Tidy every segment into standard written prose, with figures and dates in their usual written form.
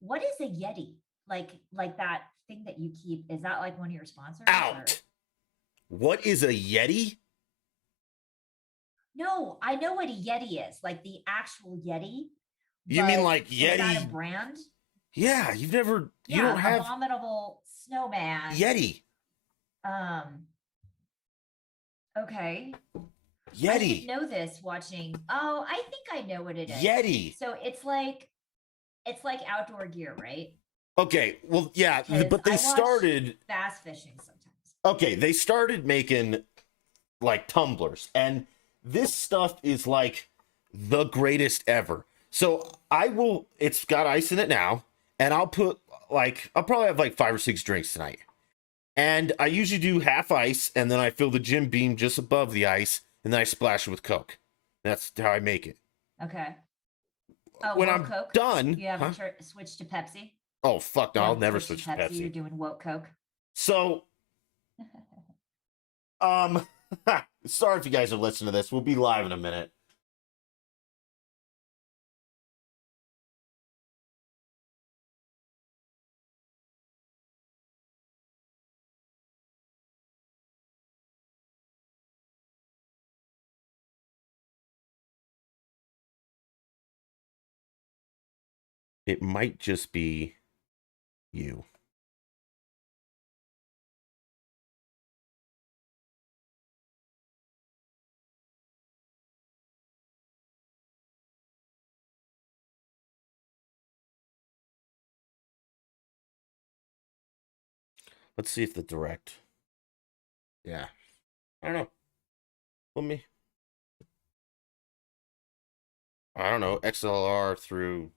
what is a Yeti? Like that thing that you keep, is that like one of your sponsors? Out. What is a Yeti? No, I know what a Yeti is, like the actual Yeti. You mean like Yeti? Is that a Yeti? brand? Yeah, you don't have Abominable Snowman. Yeti. Okay. Yeti. I should know this watching. Oh, I think I know what it is. Yeti. So it's like outdoor gear, right? Okay, well, yeah, but they started bass fishing sometimes. Okay, they started making like tumblers, and this stuff is like the greatest ever. So it's got ice in it now, and I'll probably have like 5 or 6 drinks tonight. And I usually do half ice, and then I fill the Jim Beam just above the ice, and then I splash it with Coke. That's how I make it. Okay. Oh, when I'm Coke? done, you haven't switched to Pepsi? Oh fuck no! I'll never switch to Pepsi. You're doing woke Coke. So, sorry if you guys are listening to this. We'll be live in a minute. It might just be you. Let's see if the direct. Yeah. I don't know. I don't know. XLR through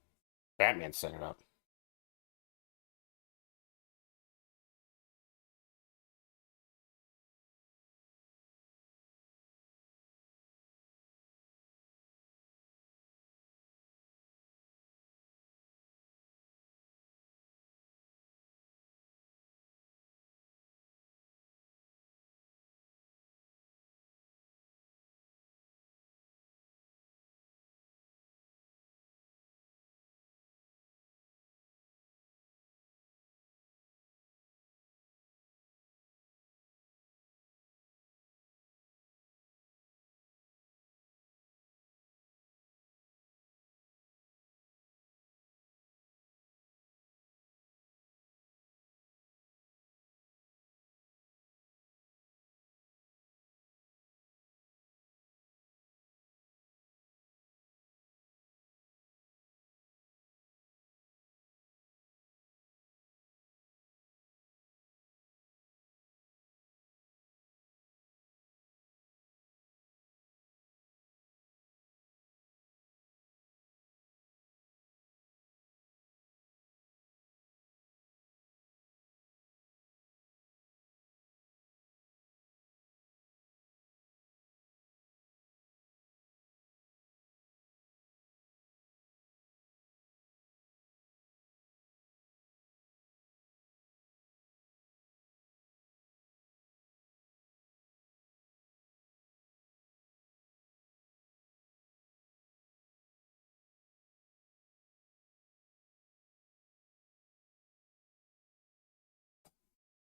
Batman set it up.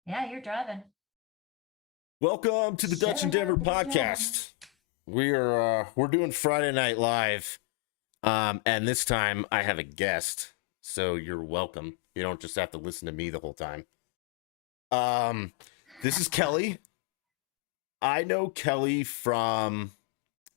Yeah, you're driving. Welcome to the Dutch and Denver podcast. We're doing Friday Night Live, and this time I have a guest, so you're welcome. You don't just have to listen to me the whole time. This is Kelly. I know Kelly from,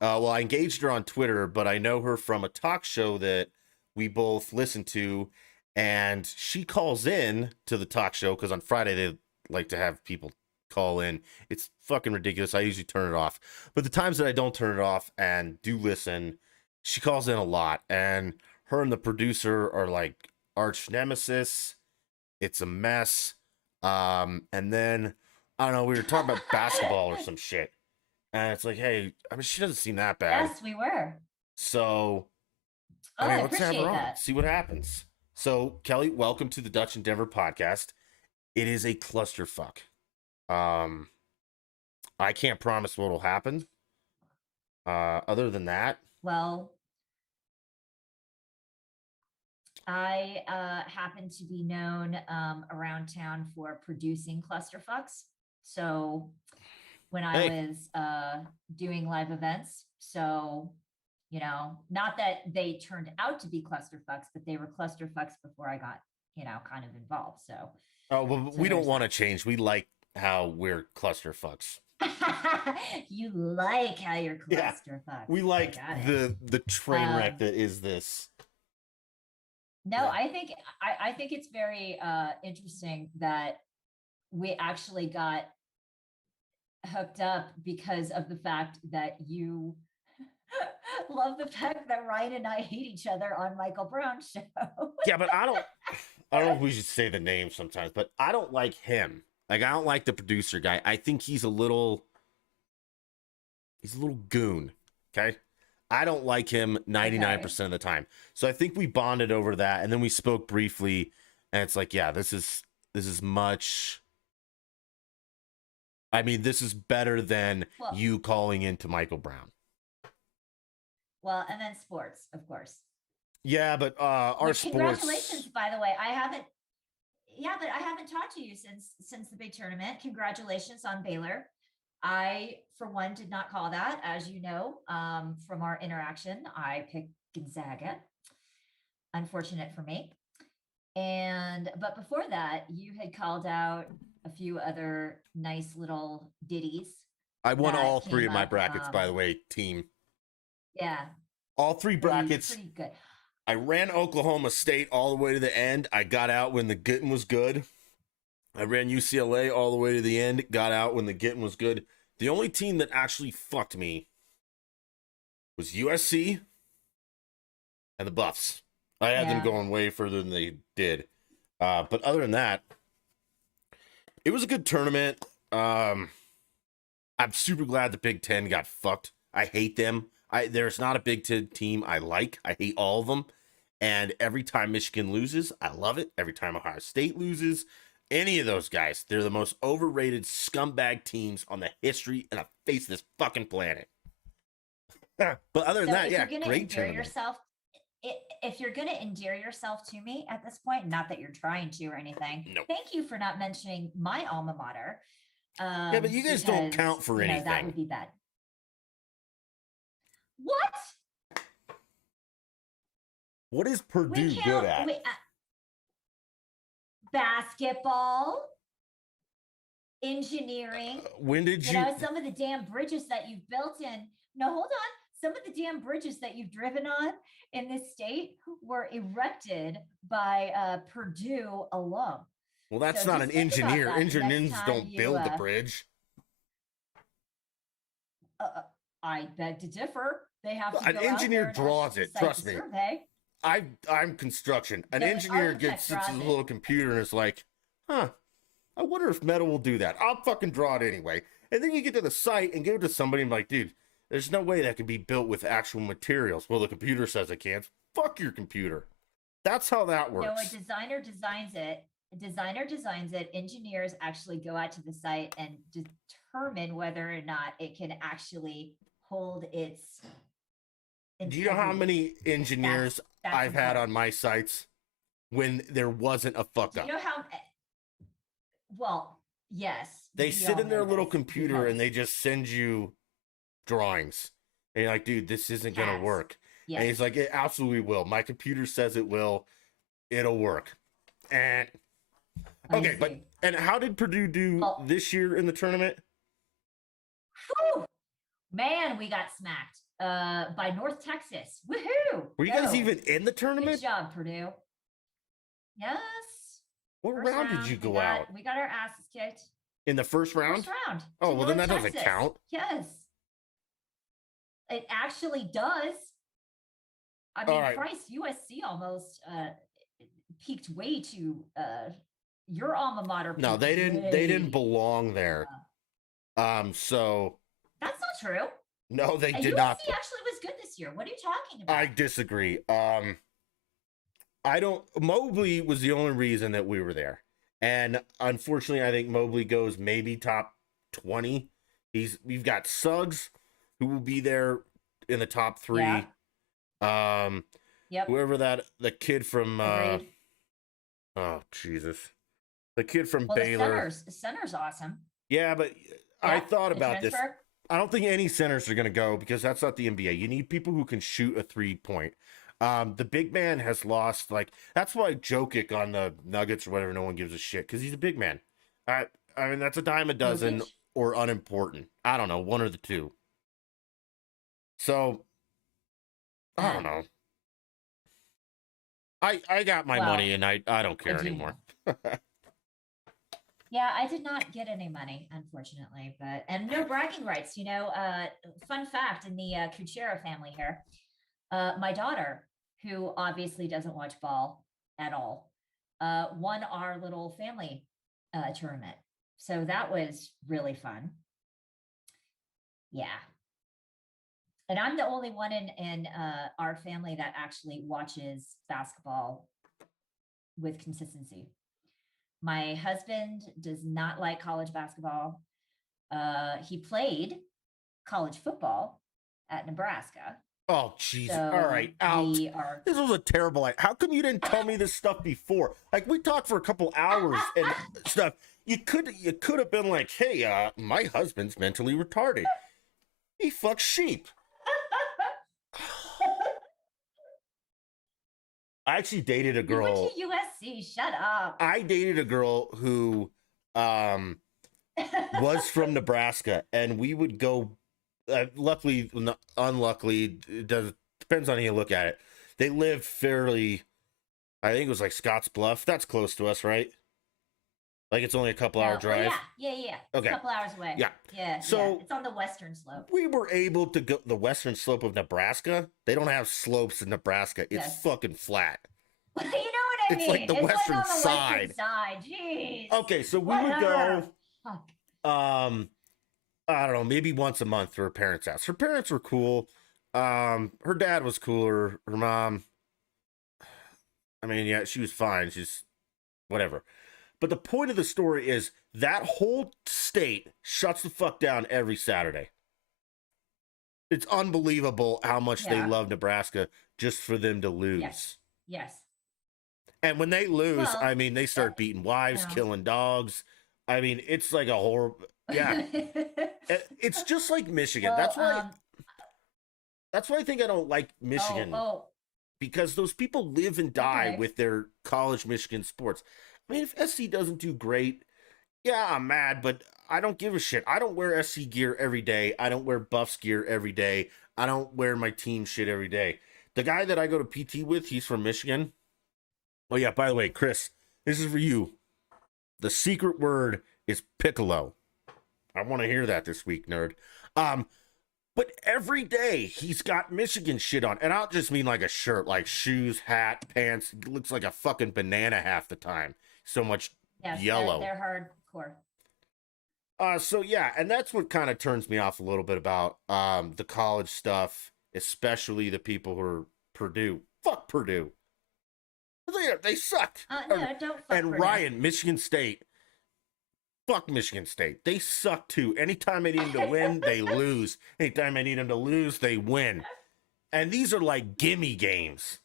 I engaged her on Twitter, but I know her from a talk show that we both listen to, and she calls in to the talk show because on Friday they like to have people call in. It's fucking ridiculous. I usually turn it off, but the times that I don't turn it off and do listen, she calls in a lot, and her and the producer are like arch nemesis. It's a mess. And then I don't know, we were talking about basketball or some shit, and it's like, hey, I mean, she doesn't seem that bad. Yes, we were. So I let's have her on, see what happens. So Kelly, welcome to the Dutch and Denver podcast. It is a clusterfuck. I can't promise what will happen. Other than that, well, I happen to be known around town for producing clusterfucks. So when I Hey, was doing live events, so not that they turned out to be clusterfucks, but they were clusterfucks before I got kind of involved. So oh, well, so we don't there's want to that. change. We like how we're clusterfucks. You like how you're Yeah, clusterfucks. we I like got it. the train wreck Um, that is this. no, Yeah. I think it's very interesting that we actually got hooked up because of the fact that you love the fact that Ryan and I hate each other on Michael Brown's show. Yeah, but I don't know if we should say the name sometimes, but I don't like him. Like I don't like the producer guy. I think he's a little goon. Okay. I don't like him Okay. 99% of the time. So I think we bonded over that. And then we spoke briefly, and it's like, yeah, this is much. I mean, this is better than Well, you calling into Michael Brown. and then sports, of course. Yeah, but our Which congratulations, sports. by the way. I haven't Yeah, but I haven't talked to you since the big tournament. Congratulations on Baylor. I, for one, did not call that, as you know, from our interaction. I picked Gonzaga. Unfortunate for me. But before that, you had called out a few other nice little ditties I won all that three came of my up. brackets, by the way, team. Yeah, All three brackets. pretty good. I ran Oklahoma State all the way to the end. I got out when the getting was good. I ran UCLA all the way to the end. Got out when the getting was good. The only team that actually fucked me was USC and the Buffs. I had them Yeah. going way further than they did. But other than that, it was a good tournament. I'm super glad the Big Ten got fucked. I hate them. There's not a Big Ten team I like. I hate all of them. And every time Michigan loses, I love it. Every time Ohio State loses, any of those guys, they're the most overrated scumbag teams on the history and the face of this fucking planet. But other than So that, if yeah, you're gonna great endear tournament. yourself, if you're gonna endear yourself to me at this point, not that you're trying to or anything, No. thank you for not mentioning my alma mater. Yeah, but you guys don't Because count for that would anything. be bad. What? What is We Purdue good count at? basketball, engineering, When did you? some of the damn bridges that you've built in. No, hold on. Some of the damn bridges that you've driven on in this state were erected by Purdue alum. Well, that's So not an just think about engineer. that the next Engineers time don't you. build the bridge. I beg to differ. They have to An go out engineer there and draws actually it. site Trust the me. survey. I'm construction. An The engineer architect sits at draws his it. little computer and is like, huh, I wonder if metal will do that. I'll fucking draw it anyway. And then you get to the site and give it to somebody and be like, dude, there's no way that can be built with actual materials. Well, the computer says it can't. Fuck your computer. That's how that No, works. a designer designs it. A designer designs it. Engineers actually go out to the site and determine whether or not it can actually hold its Do you know how many integrity. engineers That's I've had on important. my sites when there wasn't a fuck Do you up? know how? Well, yes, They we sit all in their know little this computer and because they just send you drawings. And you're like, dude, this isn't gonna has. work. And Yes, he's like, it absolutely will. My computer says it will. It'll work. And I okay, but see. and how did Purdue do Well, this year in the tournament? whew, man, we got smacked by North Texas. Woohoo! Were you guys Go. even in the Good tournament? job, Purdue. Yes. What First round did you we go out? we got our asses kicked. In the first round? First round. Oh, to well, then North that doesn't Texas. count. Yes. It actually does. I All mean, right. Christ, USC almost peaked way too your alma mater. No, they didn't Way. belong there. So That's not true. no, they did USC not. actually was good this year. What are you talking about? I disagree. I don't. Mobley was the only reason that we were there, and unfortunately, I think Mobley goes maybe top 20. We've got Suggs, who will be there in the top 3. Yeah. Um, Yep. Whoever the kid from Agreed. oh Jesus. The kid from Well, the Baylor. center's awesome. Yeah, but I Yeah, thought the about this. transfer. I don't think any centers are going to go because that's not the NBA. You need people who can shoot a 3-point. The big man has lost, like, that's why Jokic on the Nuggets or whatever, no one gives a shit because he's a big man. I mean, that's a dime a dozen Jokic. or unimportant. I don't know, one or the two. So, I don't know. I got my money Well, and I don't care I do anymore. know. Yeah, I did not get any money, unfortunately, and no bragging rights. Fun fact in the Kuchera family here, my daughter, who obviously doesn't watch ball at all, won our little family tournament. So that was really fun. Yeah. And I'm the only one in our family that actually watches basketball with consistency. My husband does not like college basketball. He played college football at Nebraska. Oh, jeez. So all right, out. We are. This was a terrible idea. How come you didn't tell me this stuff before? Like, we talked for a couple hours and stuff. You could have been like, hey, my husband's mentally retarded. He fucks sheep. I actually dated a You girl. went to USC. Shut up. I dated a girl who was from Nebraska, and we would go. Luckily, unluckily, depends on how you look at it. They live fairly. I think it was like Scotts Bluff. That's close to us, right? Like it's only a couple hour drive. Yeah. Okay. A couple hours away. Yeah. So it's on the western slope. We were able to go the western slope of Nebraska. They don't have slopes in Nebraska. It's fucking flat. You know what I mean? It's like the western like on the side. Western side. Jeez. Okay, so we would go. I don't know, maybe once a month to her parents' house. Her parents were cool. Her dad was cooler. Her mom, I mean, yeah, she was fine. She's whatever. But the point of the story is that whole state shuts the fuck down every Saturday. It's unbelievable how much they love Nebraska just for them to lose. Yes. And when they lose, I mean, they start beating wives, killing dogs. I mean, it's like a horrible. Yeah. It's just like Michigan. Well, that's why I think I don't like Michigan. Because those people live and die with their college Michigan sports. I mean, if SC doesn't do great, yeah, I'm mad, but I don't give a shit. I don't wear SC gear every day. I don't wear Buffs gear every day. I don't wear my team shit every day. The guy that I go to PT with, he's from Michigan. Oh, yeah, by the way, Chris, this is for you. The secret word is piccolo. I want to hear that this week, nerd. But every day he's got Michigan shit on. And I don't just mean like a shirt, like shoes, hat, pants. It looks like a fucking banana half the time. So much yellow. They're hardcore. So yeah, and that's what kind of turns me off a little bit about the college stuff, especially the people who are Purdue. Fuck Purdue. They suck. No, don't fuck And Purdue. Ryan, Michigan State. Fuck Michigan State. They suck too. Anytime I need them to win, they lose. Anytime I need them to lose, they win. And these are like gimme games.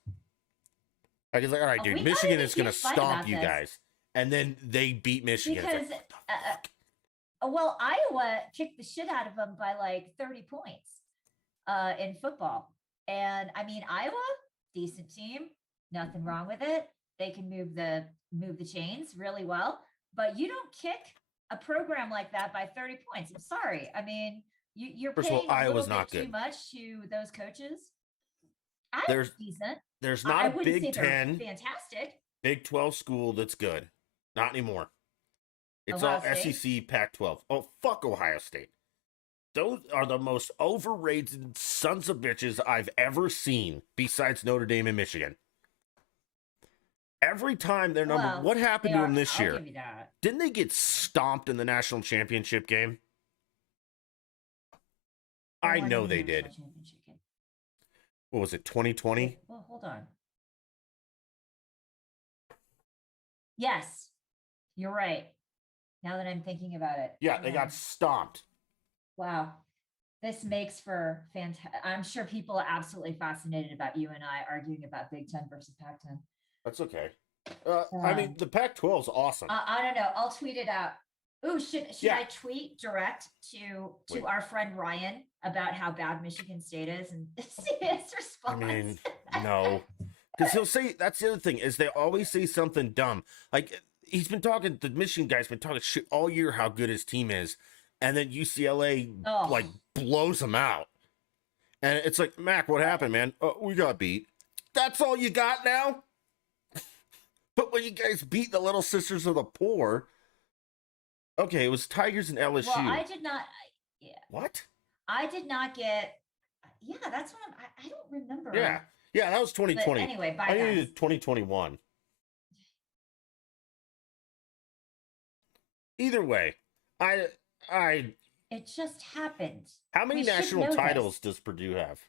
Like it's like, all right, dude, Michigan is gonna stomp you guys, and then they beat Michigan. Because Iowa kicked the shit out of them by like 30 points in football. And I mean, Iowa, decent team, nothing wrong with it. They can move the chains really well, but you don't kick a program like that by 30 points. I'm sorry. I mean, you're First of all, paying Iowa's a little not bit good. Too much to those coaches. Iowa's decent. There's not a Big Ten, fantastic Big 12 school that's good. Not anymore. It's Ohio all State? SEC, Pac-12. Oh, fuck Ohio State. Those are the most overrated sons of bitches I've ever seen, besides Notre Dame and Michigan. Every time they're number, what happened to them this year? Give you that. Didn't they get stomped in the national championship game? I know they did. What was it, 2020? Well, hold on. Yes, you're right. Now that I'm thinking about it. Yeah, they got stomped. Wow. This makes for fantastic. I'm sure people are absolutely fascinated about you and I arguing about Big Ten versus Pac-10. That's okay. I mean, the Pac-12 is awesome. I don't know. I'll tweet it out. Ooh, should Yeah. I tweet direct to Wait. our friend Ryan about how bad Michigan State is and see his response? I mean, no, because he'll say, that's the other thing, is they always say something dumb. Like, he's been talking, the Michigan guy's been talking shit all year how good his team is, and then UCLA like blows him out. And it's like, Mac, what happened, man? Oh, we got beat. That's all you got now? But when you guys beat the Little Sisters of the Poor, okay, it was Tigers and LSU. Well, I did not. Yeah. What? I did not get. Yeah, that's what I don't remember. Yeah, that was 2020. But anyway, I needed 2021. Either way, I. It just happened. How many national titles does Purdue have?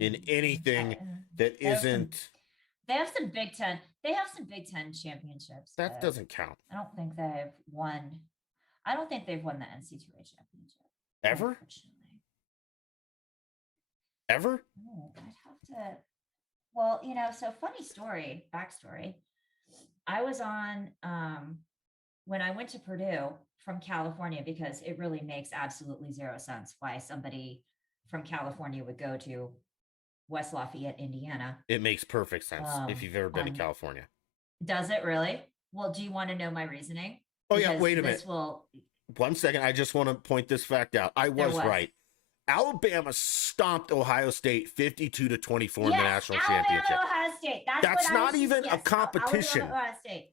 In anything that isn't. They have some Big Ten. They have some Big Ten championships. That doesn't count. I don't think they've won. I don't think they've won the NCAA championship. Ever? Ever? Oh, I'd have to. Well, so funny story, backstory. I was on when I went to Purdue from California, because it really makes absolutely zero sense why somebody from California would go to West Lafayette, Indiana. It makes perfect sense if you've ever been to California. Does it really? Well, do you want to know my reasoning? Oh, yeah, wait a minute. 1 second. I just want to point this fact out. I was right. Alabama stomped Ohio State 52-24 in the national championship. Ohio State. That's not even a competition. Ohio State.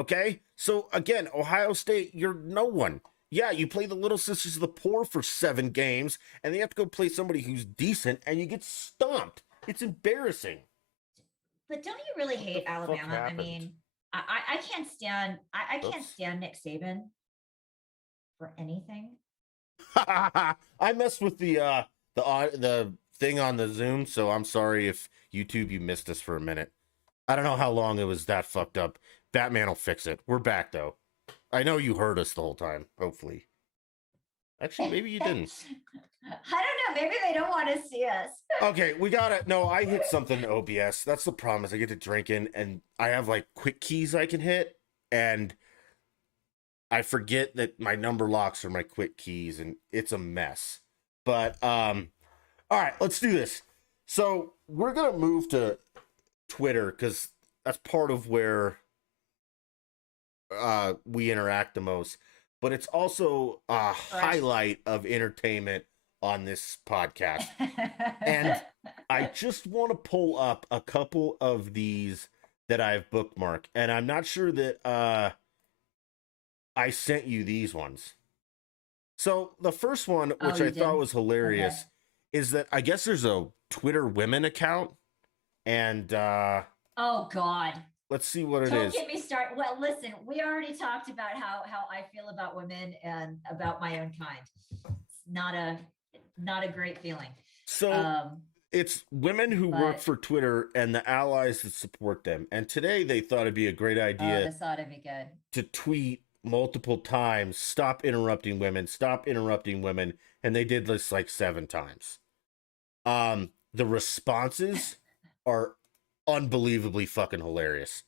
Okay? So, again, Ohio State, you're no one. Yeah, you play the Little Sisters of the Poor for 7 games, and they have to go play somebody who's decent, and you get stomped. It's embarrassing. But don't you really hate Alabama? I mean, I can't stand. I can't stand Nick Saban for anything. I messed with the thing on the Zoom, so I'm sorry if YouTube you missed us for a minute. I don't know how long it was that fucked up. Batman will fix it. We're back though. I know you heard us the whole time. Hopefully, actually, maybe you didn't. I don't know. Maybe they don't want to see us. Okay, we got it. No, I hit something in OBS. That's the problem. Is I get to drinking, and I have like quick keys I can hit, and I forget that my number locks are my quick keys, and it's a mess. But all right, let's do this. So we're gonna move to Twitter because that's part of where we interact the most. But it's also a highlight of entertainment on this podcast. And I just want to pull up a couple of these that I've bookmarked, and I'm not sure that I sent you these ones. So the first one, which I thought was hilarious, is that I guess there's a Twitter women account, and oh God, let's see what it is. Don't get me started. Well, listen, we already talked about how I feel about women and about my own kind. It's not a great feeling. So it's women who work for Twitter and the allies that support them. And today they thought it'd be a great idea. This ought to be good. To tweet multiple times, stop interrupting women, and they did this like 7 times. The responses are unbelievably fucking hilarious.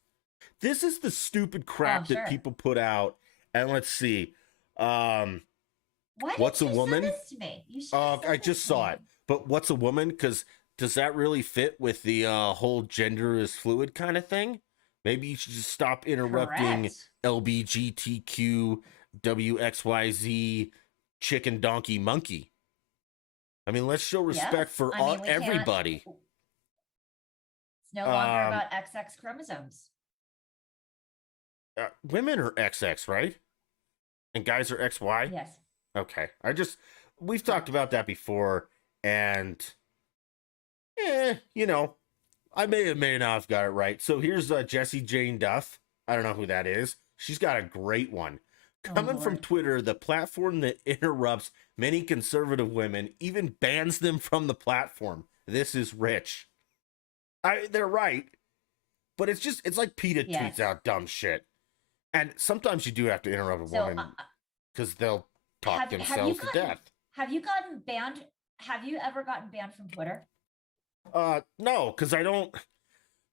This is the stupid crap that people put out, and let's see. What's a woman? Send this to me? I just saw it. But what's a woman? Because does that really fit with the whole gender is fluid kind of thing? Maybe you should just stop interrupting LBGTQ, WXYZ, chicken, donkey, monkey. I mean, let's show respect for everybody. It's no longer about XX chromosomes. Women are XX, right? And guys are XY? Yes. Okay. We've talked about that before, and I may not have got it right. So here's Jessie Jane Duff. I don't know who that is. She's got a great one. Coming from Twitter, the platform that interrupts many conservative women, even bans them from the platform. This is rich. They're right. But it's like PETA tweets out dumb shit. And sometimes you do have to interrupt a So woman because they'll talk have you themselves to gotten death. have you gotten banned? Have you ever gotten banned from Twitter? No, because I don't.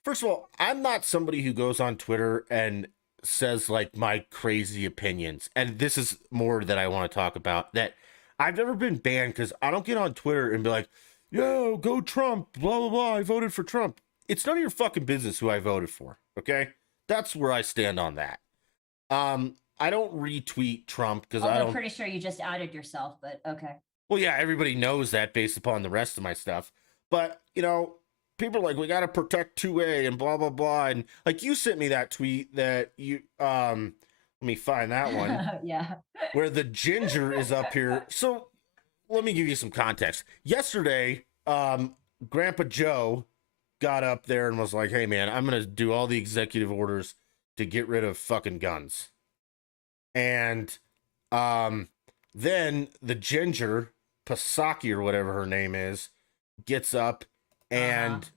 First of all, I'm not somebody who goes on Twitter and says like my crazy opinions. And this is more that I want to talk about. That I've never been banned because I don't get on Twitter and be like, yo, go Trump, blah, blah, blah. I voted for Trump. It's none of your fucking business who I voted for. Okay. That's where I stand on that. I don't retweet Trump because I Although don't. pretty sure you just outed yourself, but okay. Well, yeah, everybody knows that based upon the rest of my stuff. But, people are like, we got to protect 2A and blah, blah, blah. And like you sent me that tweet that let me find that one Yeah. where the ginger is up here. So let me give you some context. Yesterday, Grandpa Joe got up there and was like, hey, man, I'm going to do all the executive orders to get rid of fucking guns. And then the ginger, Pasaki or whatever her name is, gets up and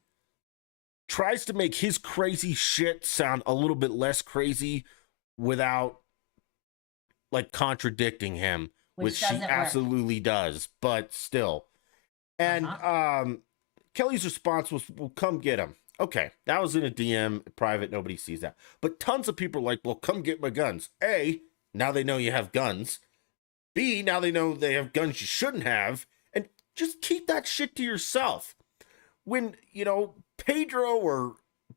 tries to make his crazy shit sound a little bit less crazy without like contradicting him, which she absolutely does, but still. And Kelly's response was, well, come get him. Okay, that was in a DM, private, nobody sees that. But tons of people are like, well, come get my guns. A, now they know you have guns. B, now they know they have guns you shouldn't have. And just keep that shit to yourself. When, Pedro or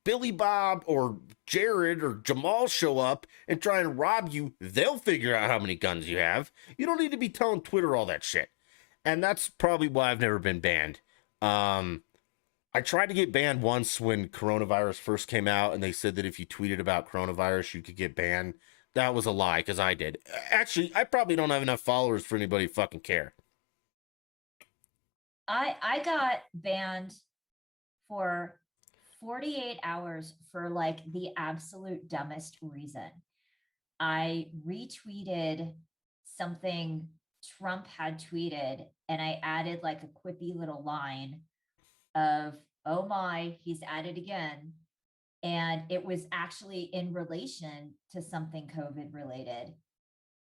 Billy Bob or Jared or Jamal show up and try and rob you, they'll figure out how many guns you have. You don't need to be telling Twitter all that shit. And that's probably why I've never been banned. I tried to get banned once when coronavirus first came out, and they said that if you tweeted about coronavirus, you could get banned. That was a lie, because I did. Actually, I probably don't have enough followers for anybody to fucking care. I got banned for 48 hours for like the absolute dumbest reason. I retweeted something Trump had tweeted, and I added like a quippy little line of, oh my, he's at it again. And it was actually in relation to something COVID related.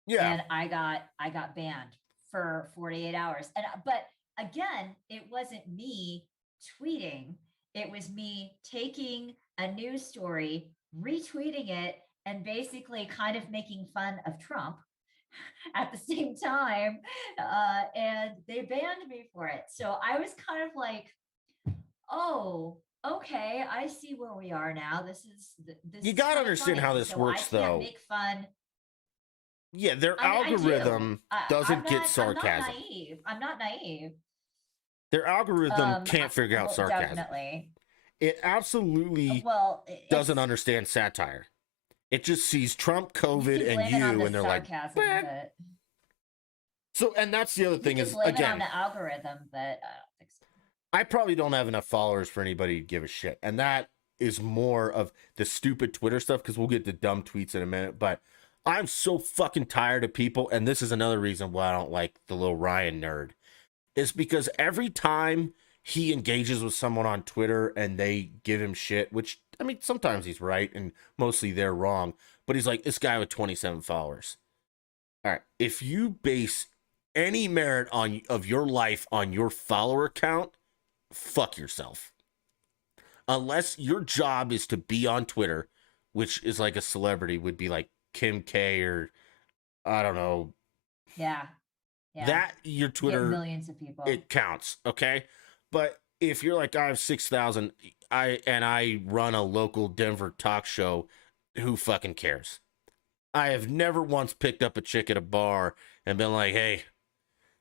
Yeah. And I got banned for 48 hours. But again, it wasn't me tweeting. It was me taking a news story, retweeting it, and basically kind of making fun of Trump at the same time. And they banned me for it. So I was kind of like, oh, okay, I see where we are now. This. You gotta understand how this works, though. I can't make fun. Yeah, their algorithm doesn't get sarcasm. I'm not naive. Their algorithm can't figure out sarcasm. Definitely. It absolutely doesn't understand satire. It just sees Trump, COVID, and you, and they're like, so, and that's the other thing is, again, on the algorithm, but I don't think so. I probably don't have enough followers for anybody to give a shit. And that is more of the stupid Twitter stuff, because we'll get to dumb tweets in a minute. But I'm so fucking tired of people, and this is another reason why I don't like the little Ryan nerd, is because every time he engages with someone on Twitter and they give him shit, which, I mean, sometimes he's right and mostly they're wrong, but he's like, this guy with 27 followers. All right, if you base any merit of your life on your follower count, fuck yourself. Unless your job is to be on Twitter, which is like a celebrity, would be like Kim K or I don't know. Yeah. That your Twitter, millions of people. It counts, okay? But if you're like, I have 6,000, I run a local Denver talk show, who fucking cares? I have never once picked up a chick at a bar and been like, hey,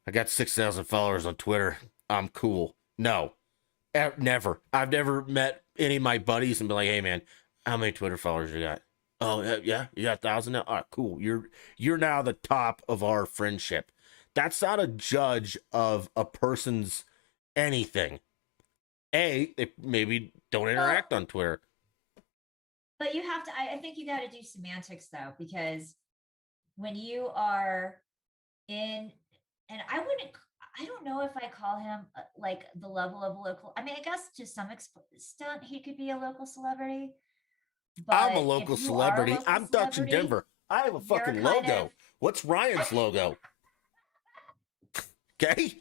I got 6,000 followers on Twitter. I'm cool. No, never. I've never met any of my buddies and been like, hey man, how many Twitter followers you got? Oh yeah, you got 1,000 now. All right, cool. You're now the top of our friendship. That's not a judge of a person's anything. They maybe don't interact on Twitter. But you have to, I think you got to do semantics though, because when you are in, and I don't know if I call him like the level of local. I mean, I guess to some extent he could be a local celebrity. I'm a But local if you are a celebrity. local I'm Dutch in celebrity, Denver. I have a you're fucking kind of logo. What's Ryan's logo? Okay.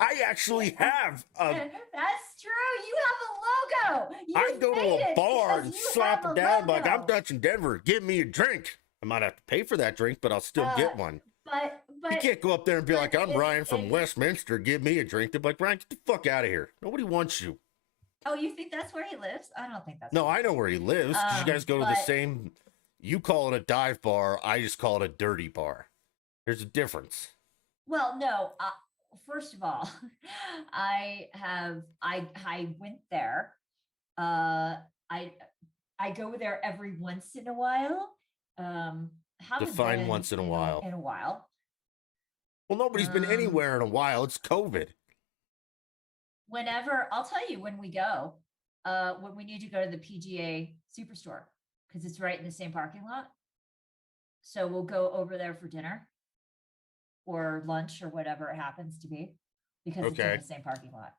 I actually have a. that's true. You have a logo. I You've go to made a it bar because and you slap have it a down like I'm logo. Dutch in Denver. Give me a drink. I might have to pay for that drink, but I'll still Uh, get one. but You but can't go up there and be but like, I'm Ryan from if Westminster. Give me a drink. They're like, Ryan, get the fuck out of here. Nobody wants you. oh, you think that's where he lives? I don't think that's No, where I he know lives. where he lives because you guys go to the But same. You call it a dive bar. I just call it a dirty bar. There's a difference. well, no. First of all, I went there. I go there every once in a while. Haven't Define been once in a while. in a while. Well, nobody's been Um, anywhere in a while. It's COVID. Whenever I'll tell you when we go, when we need to go to the PGA Superstore because it's right in the same parking lot. So we'll go over there for dinner or lunch or whatever it happens to be because it's in Okay. the same parking lot.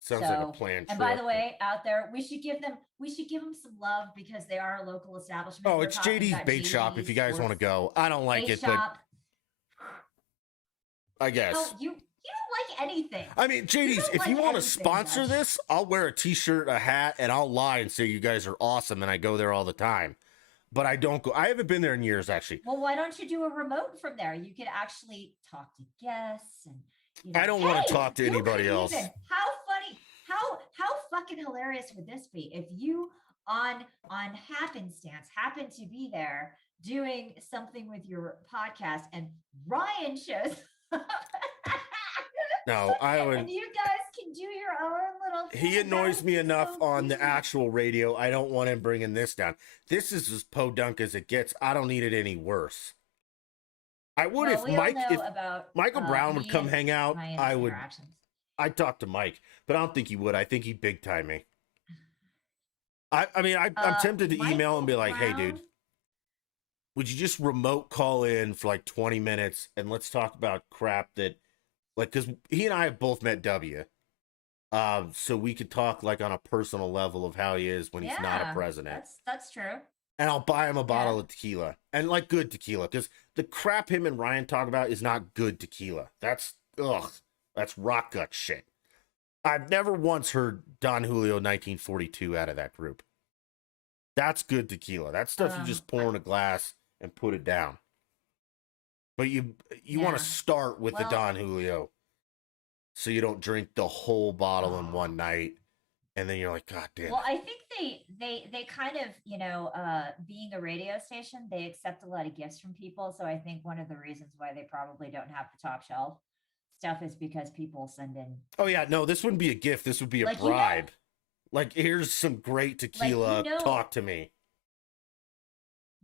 Sounds like a planned and trip. by the way, out there, we should give them some love because they are a local establishment. Oh, We're it's talking JD's about Bait Shop if you guys want to go. I don't like Bait it, shop. but I guess. Oh, you don't like anything. I mean, JD's, don't if like you want to anything, sponsor Dutch. this, I'll wear a t-shirt, a hat, and I'll lie and say you guys are awesome and I go there all the time. But I don't go. I haven't been there in years, actually. Well, why don't you do a remote from there? You could actually talk to guests and I don't want to talk to anybody else. How funny, how fucking hilarious would this be if you on happenstance happen to be there doing something with your podcast and Ryan shows up. No, I would. And you guys can do your own little thing. He annoys me enough so on the cute. actual radio. I don't want him bringing this down. This is as podunk as it gets. I don't need it any worse. I would Well, if Michael Brown would come hang out. I would. interactions. I'd talk to Mike, but I don't think he would. I think he'd big time me. I mean, I'm tempted to email and be like, hey, dude, would you just remote call in for like 20 minutes and let's talk about crap that, like, because he and I have both met W. So we could talk like on a personal level of how he is when he's not a president. That's true. And I'll buy him a bottle of tequila, and like good tequila, because the crap him and Ryan talk about is not good tequila. That's rock gut shit. I've never once heard Don Julio 1942 out of that group. That's good tequila. That stuff you just pour in a glass and put it down. But you want to start with the Don Julio, so you don't drink the whole bottle in one night, and then you're like, God damn. Well, I think they kind of, being a radio station, they accept a lot of gifts from people. So I think one of the reasons why they probably don't have the top shelf stuff is because people send in. Oh yeah, no, this wouldn't be a gift. This would be a bribe. Like, here's some great tequila. Talk to me.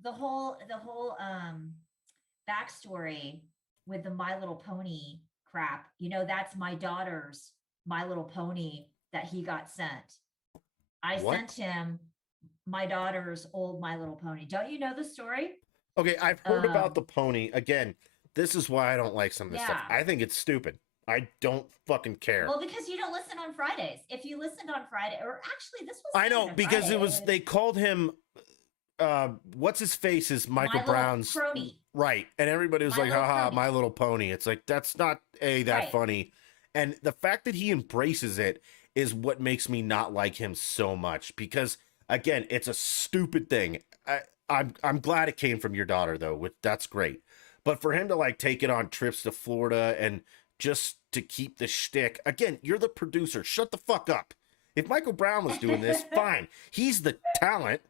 The whole backstory with the My Little Pony crap. That's my daughter's My Little Pony that he got sent. I sent him my daughter's old My Little Pony. Don't you know the story? Okay, I've heard about the pony. Again, this is why I don't like some of this stuff. I think it's stupid. I don't fucking care. Well, because you don't listen on Fridays. If you listened on Friday, or actually this was I know, because Friday, they called him what's his face is Michael Brown's crony. Right. And everybody was like, haha, My Little Pony. It's like, that's not that funny. And the fact that he embraces it is what makes me not like him so much, because again, it's a stupid thing. I'm glad it came from your daughter though. That's great. But for him to like take it on trips to Florida and just to keep the shtick, again, you're the producer. Shut the fuck up. If Michael Brown was doing this, fine. He's the talent.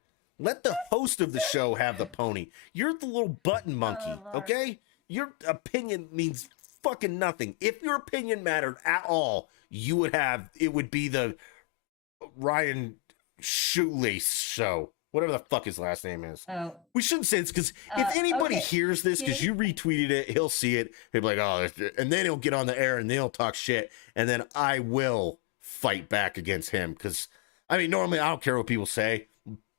Let the host of the show have the pony. You're the little button monkey, okay? Your opinion means fucking nothing. If your opinion mattered at all, it would be the Ryan Shoelace show. Whatever the fuck his last name is. Oh. We shouldn't say it's because if anybody hears this, because you retweeted it, he'll see it. He'll be like, oh, and then he'll get on the air and they'll talk shit. And then I will fight back against him. Because, I mean, normally I don't care what people say.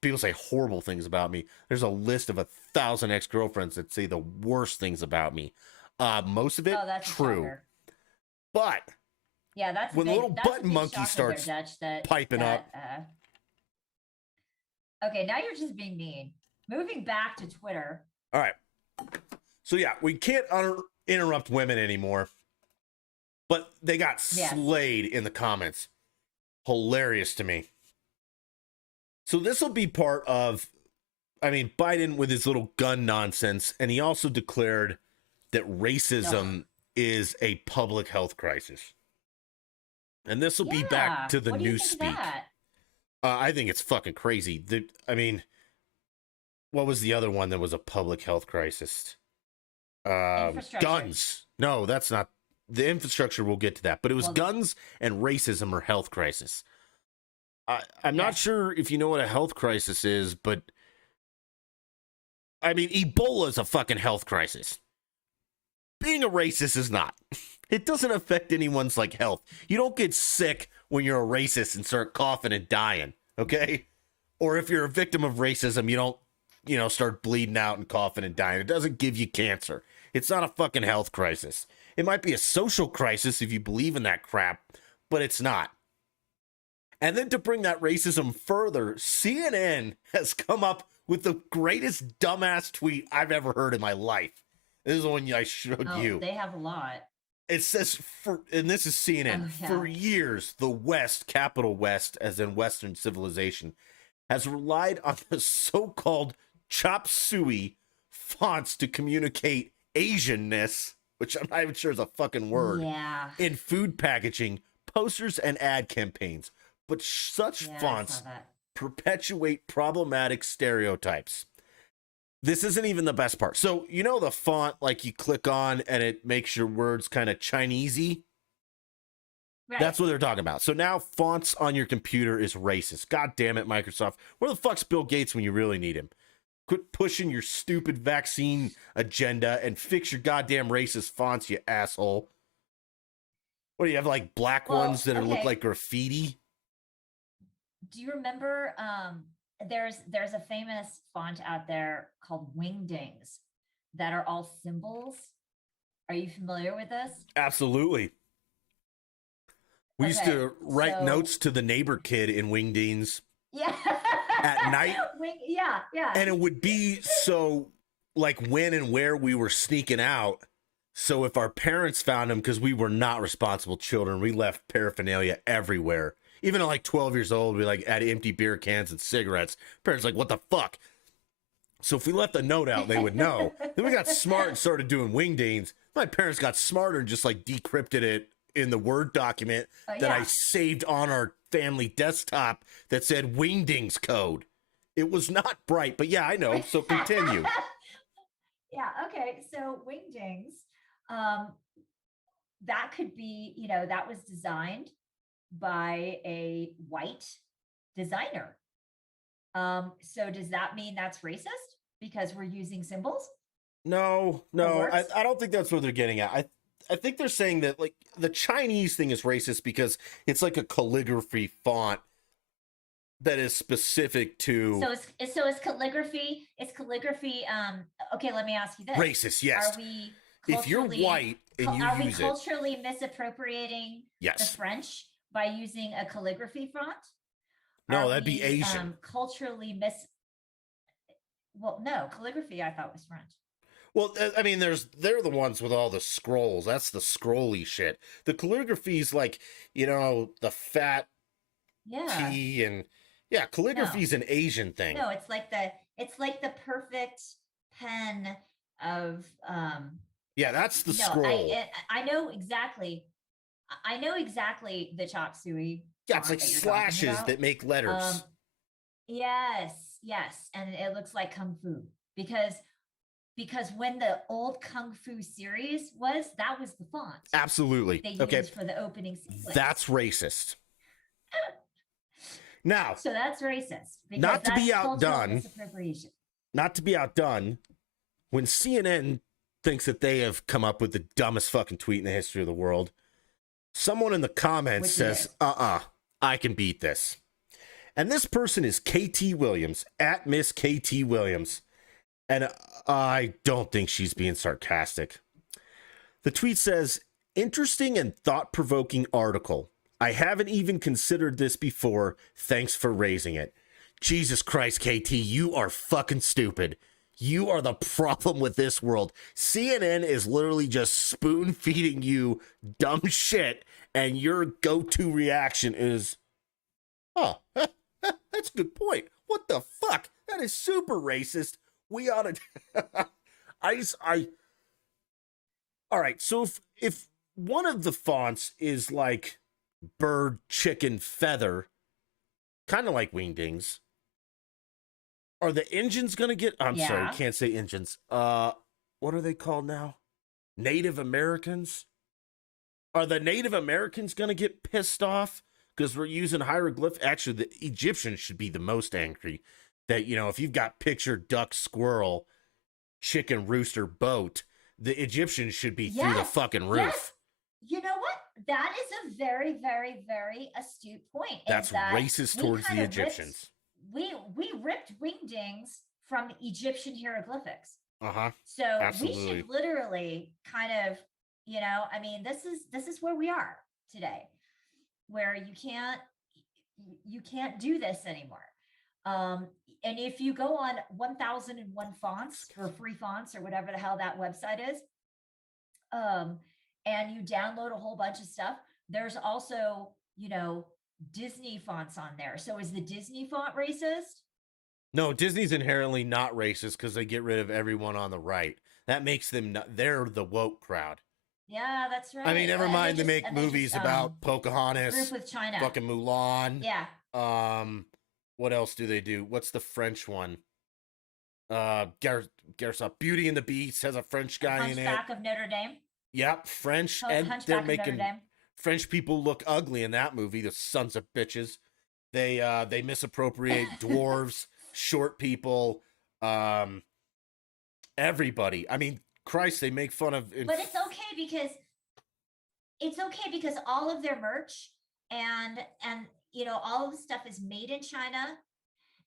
People say horrible things about me. There's a list of 1,000 ex-girlfriends that say the worst things about me. Most of it true. But that's when the little button monkey starts piping up. Okay, now you're just being mean. Moving back to Twitter. All right. So yeah, we can't interrupt women anymore. But they got slayed in the comments. Hilarious to me. So this will be part of, Biden with his little gun nonsense, and he also declared that racism is a public health crisis. And this will be back to the newspeak. I think it's fucking crazy. What was the other one that was a public health crisis? Guns. No, that's not. The infrastructure, we'll get to that. But it was guns and racism or health crisis. I'm not sure if you know what a health crisis is, but Ebola is a fucking health crisis. Being a racist is not. It doesn't affect anyone's health. You don't get sick when you're a racist and start coughing and dying, okay? Or if you're a victim of racism, you don't, start bleeding out and coughing and dying. It doesn't give you cancer. It's not a fucking health crisis. It might be a social crisis if you believe in that crap, but it's not. And then to bring that racism further, CNN has come up with the greatest dumbass tweet I've ever heard in my life. This is the one I showed you. They have a lot. It says, and this is CNN, for years, the West, capital West, as in Western civilization, has relied on the so-called chop suey fonts to communicate Asianness, which I'm not even sure is a fucking word, in food packaging, posters, and ad campaigns. But such fonts perpetuate problematic stereotypes. This isn't even the best part. So, the font, you click on and it makes your words kind of Chinesey? Right. That's what they're talking about. So now fonts on your computer is racist. God damn it, Microsoft. Where the fuck's Bill Gates when you really need him? Quit pushing your stupid vaccine agenda and fix your goddamn racist fonts, you asshole. What do you have, black ones that look like graffiti? Do you remember there's a famous font out there called Wingdings that are all symbols? Are you familiar with this? Absolutely. We used to write notes to the neighbor kid in Wingdings. Yeah. At night. Yeah. And it would be so when and where we were sneaking out. So if our parents found them, because we were not responsible children, we left paraphernalia everywhere. Even at 12 years old, we had empty beer cans and cigarettes. Parents what the fuck? So if we left a note out, they would know. Then we got smart and started doing Wingdings. My parents got smarter and just decrypted it in the Word document that I saved on our family desktop that said Wingdings code. It was not bright, but I know. So continue. Okay. So Wingdings, that could be, that was designed by a white designer. So does that mean that's racist because we're using symbols? No, I don't think that's what they're getting at. I think they're saying that the Chinese thing is racist because it's a calligraphy font that is specific to. So is calligraphy? Okay, let me ask you this: racist? Yes. Are we? If you're white and you are we use culturally misappropriating the French by using a calligraphy font? No, that'd be Asian. Culturally Well, no, calligraphy I thought was French. Well, they're the ones with all the scrolls. That's the scrolly shit. The calligraphy's the fat T and calligraphy's an Asian thing. No, it's like the perfect pen of that's the scroll. I know exactly the chop suey. Yeah, it's slashes that make letters. Yes, and it looks like kung fu because when the old kung fu series that was the font. Absolutely. They used for the opening sequence. That's racist. Now, so that's racist. Not to be outdone, when CNN thinks that they have come up with the dumbest fucking tweet in the history of the world, someone in the comments says, I can beat this. And this person is KT Williams, at Miss KT Williams. And I don't think she's being sarcastic. The tweet says, interesting and thought-provoking article. I haven't even considered this before. Thanks for raising it. Jesus Christ, KT, you are fucking stupid. You are the problem with this world. CNN is literally just spoon feeding you dumb shit, and your go-to reaction is, oh, that's a good point. What the fuck? That is super racist. We ought to. All right. So if one of the fonts is like bird, chicken, feather, kind of like Wingdings, are the engines gonna get? I'm sorry, can't say engines. What are they called now? Native Americans. Are the Native Americans gonna get pissed off because we're using hieroglyph? Actually, the Egyptians should be the most angry. That, you know, if you've got picture, duck, squirrel, chicken, rooster, boat, the Egyptians should be through the fucking roof. Yes. You know what? That is a very, very, very astute point. That's racist towards the Egyptians. We ripped Wingdings from Egyptian hieroglyphics. So Absolutely. we should literally kind of, you know, I mean, this is where we are today, where you can't do this anymore. And if you go on 1001 fonts for free fonts or whatever the hell that website is, and you download a whole bunch of stuff, there's also, you know, Disney fonts on there. So is the Disney font racist? No, Disney's inherently not racist because they get rid of everyone on the right. That makes them they're the woke crowd. Yeah, that's right. I mean, never mind they make movies about Pocahontas, group with China, fucking Mulan. Yeah. What else do they do? What's the French one? Garçon, Beauty and the Beast has a French guy in it. Hunchback of Notre Dame. Yep, French, and they're making French people look ugly in that movie. The sons of bitches. They misappropriate dwarves, short people, everybody. I mean, Christ, they make fun of. But it's okay because all of their merch and you know, all of the stuff is made in China,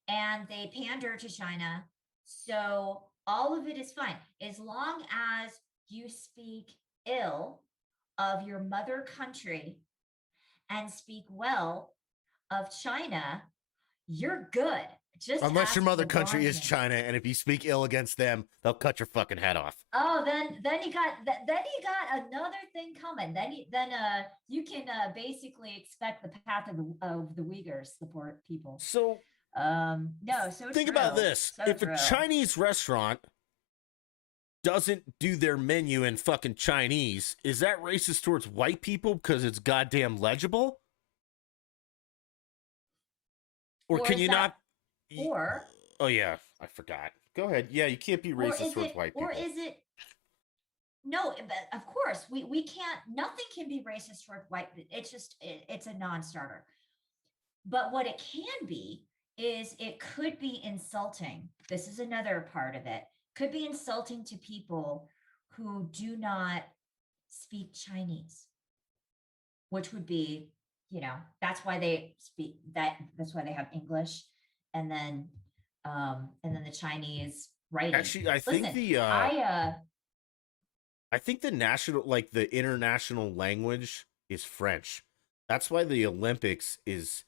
and they pander to China, so all of it is fine as long as you speak ill of your mother country and speak well of China. You're good. Just unless your mother country is China, and if you speak ill against them, they'll cut your fucking head off. Oh, then you got another thing coming. Then you can basically expect the path of the Uyghurs, the poor people. So so think about this: if a Chinese restaurant doesn't do their menu in fucking Chinese, is that racist towards white people because it's goddamn legible? Or can you not? Or oh yeah, I forgot. Go ahead. Yeah, you can't be racist towards white people. Or is it? No, but of course we can't. Nothing can be racist toward white. It's just it's a non-starter. But what it can be is it could be insulting. This is another part of it. Could be insulting to people who do not speak Chinese, which would be, you know, that's why they speak that. That's why they have English, and then the Chinese writing. Actually, I think I think the national, like the international language is French. That's why the Olympics is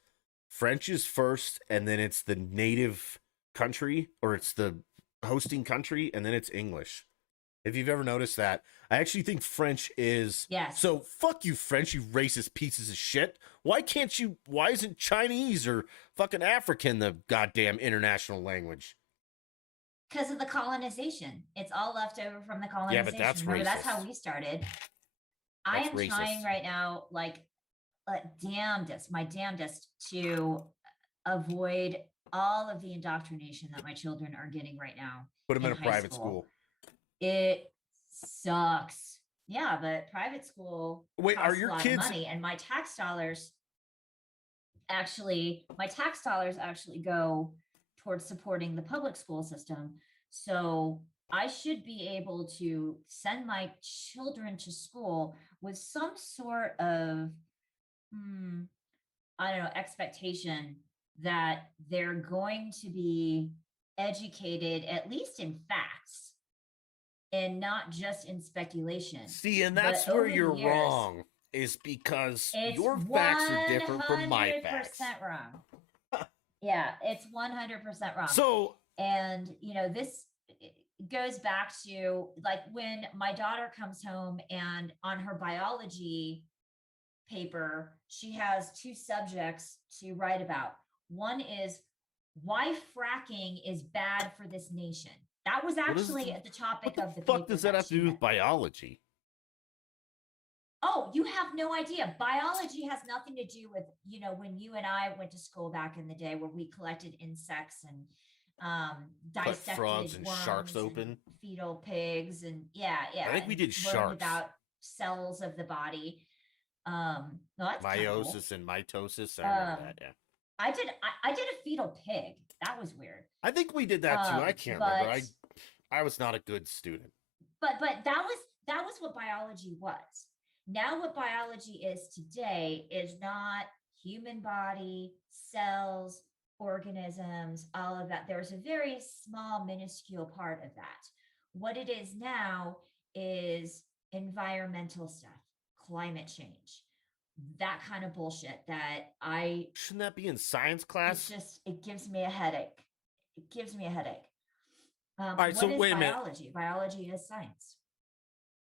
French is first, and then it's the native country, or it's the hosting country, and then it's English. If you've ever noticed that, I actually think French is. Yes. So fuck you, French, you racist pieces of shit. Why isn't Chinese or fucking African the goddamn international language? Because of the colonization. It's all left over from the colonization. Yeah, but that's racist. Remember, that's how we started. I am trying right now, like my damnedest to avoid all of the indoctrination that my children are getting right now. Put them in a private school. It sucks. Yeah, but private school costs are your a lot kids of money, and my tax dollars actually go towards supporting the public school system. So I should be able to send my children to school with some sort of I don't know, expectation that they're going to be educated at least in facts and not just in speculation. See, and that's where you're wrong, is because your facts are different from my facts. 100% wrong. Yeah, it's 100% wrong. So, And, this goes back to like when my daughter comes home and on her biology paper, she has two subjects to write about. One is why fracking is bad for this nation. That was actually the topic what the of the fuck paper does that have to she do had. with biology? Oh, you have no idea. Biology has nothing to do with, when you and I went to school back in the day where we collected insects and Cut frogs dissected and sharks worms and open. fetal pigs and I think and we did learned sharks. about cells of the body. No, that's kind of cool. Meiosis and mitosis. I remember that. Yeah. I did a fetal pig. That was weird. I think we did that too. I can't remember. I was not a good student. But that was what biology was. Now what biology is today is not human body, cells, organisms, all of that. There's a very small, minuscule part of that. What it is now is environmental stuff, climate change, that kind of bullshit that shouldn't that be in science class? It gives me a headache. It gives me a headache. All right, so wait a minute. Biology is science.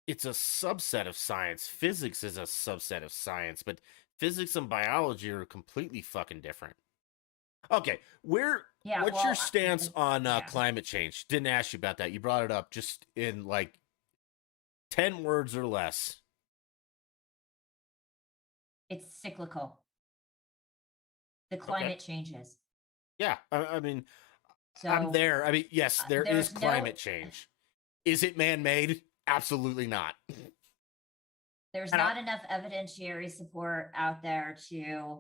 It's a subset of science. Physics is a subset of science, but physics and biology are completely fucking different. Okay, what's your stance on climate change? Didn't ask you about that. You brought it up just in like 10 words or less. It's cyclical. The climate changes. Yeah, I mean, so, I'm there. I mean, yes, there is climate change. Is it man-made? Absolutely not. There's not enough evidentiary support out there to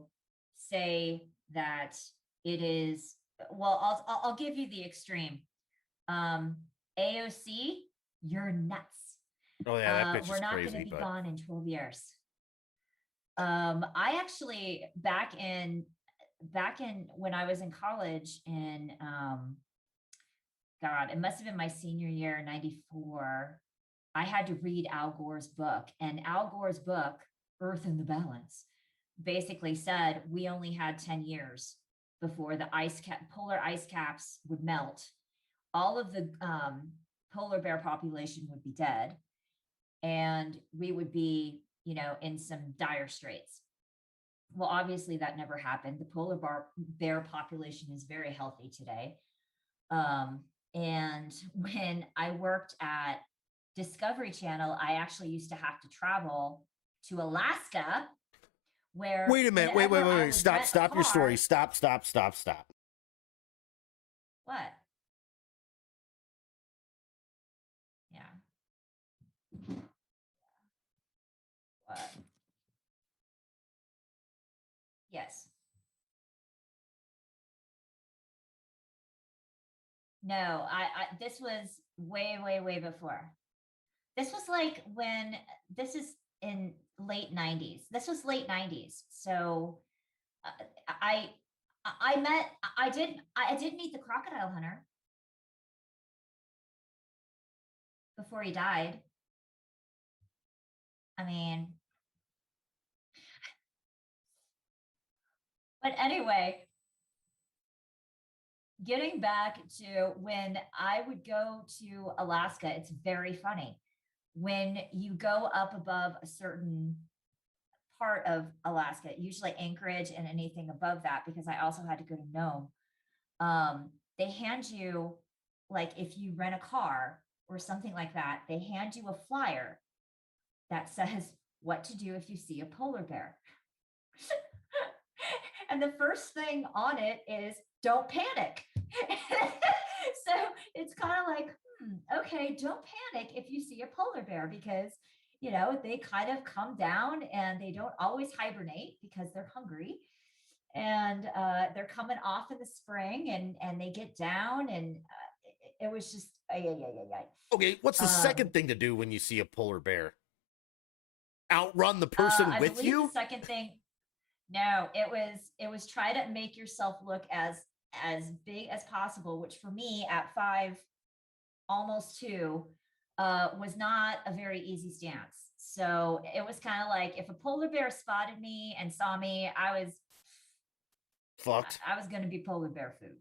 say that it is. Well, I'll give you the extreme. AOC, you're nuts. Oh yeah, that bitch we're is not crazy, going to be gone in 12 years. I actually back in when I was in college in God, it must have been my senior year, 94. I had to read Al Gore's book, and Al Gore's book, Earth in the Balance, basically said we only had 10 years before the polar ice caps would melt. All of the polar bear population would be dead, and we would be, in some dire straits. Well, obviously that never happened. The polar bear population is very healthy today. And when I worked at Discovery Channel, I actually used to have to travel to Alaska where... Wait a minute. Wait. Stop your story. Stop. What? Yeah. What? Yes. No, I this was way before. This was like when this is in late 90s. This was late 90s. So I did meet the crocodile hunter before he died. I mean, but anyway, getting back to when I would go to Alaska, it's very funny. When you go up above a certain part of Alaska, usually Anchorage and anything above that, because I also had to go to Nome, they hand you, like if you rent a car or something like that, they hand you a flyer that says what to do if you see a polar bear. And the first thing on it is don't panic. So it's kind of like, okay, don't panic if you see a polar bear, because they kind of come down and they don't always hibernate because they're hungry, and they're coming off in the spring and they get down, and it was just Okay, what's the second thing to do when you see a polar bear? Outrun the person with you? The second thing, no, it was try to make yourself look as big as possible, which for me at 5, almost 2, was not a very easy stance. So it was kind of like if a polar bear spotted me and saw me, I was fucked. I was going to be polar bear food.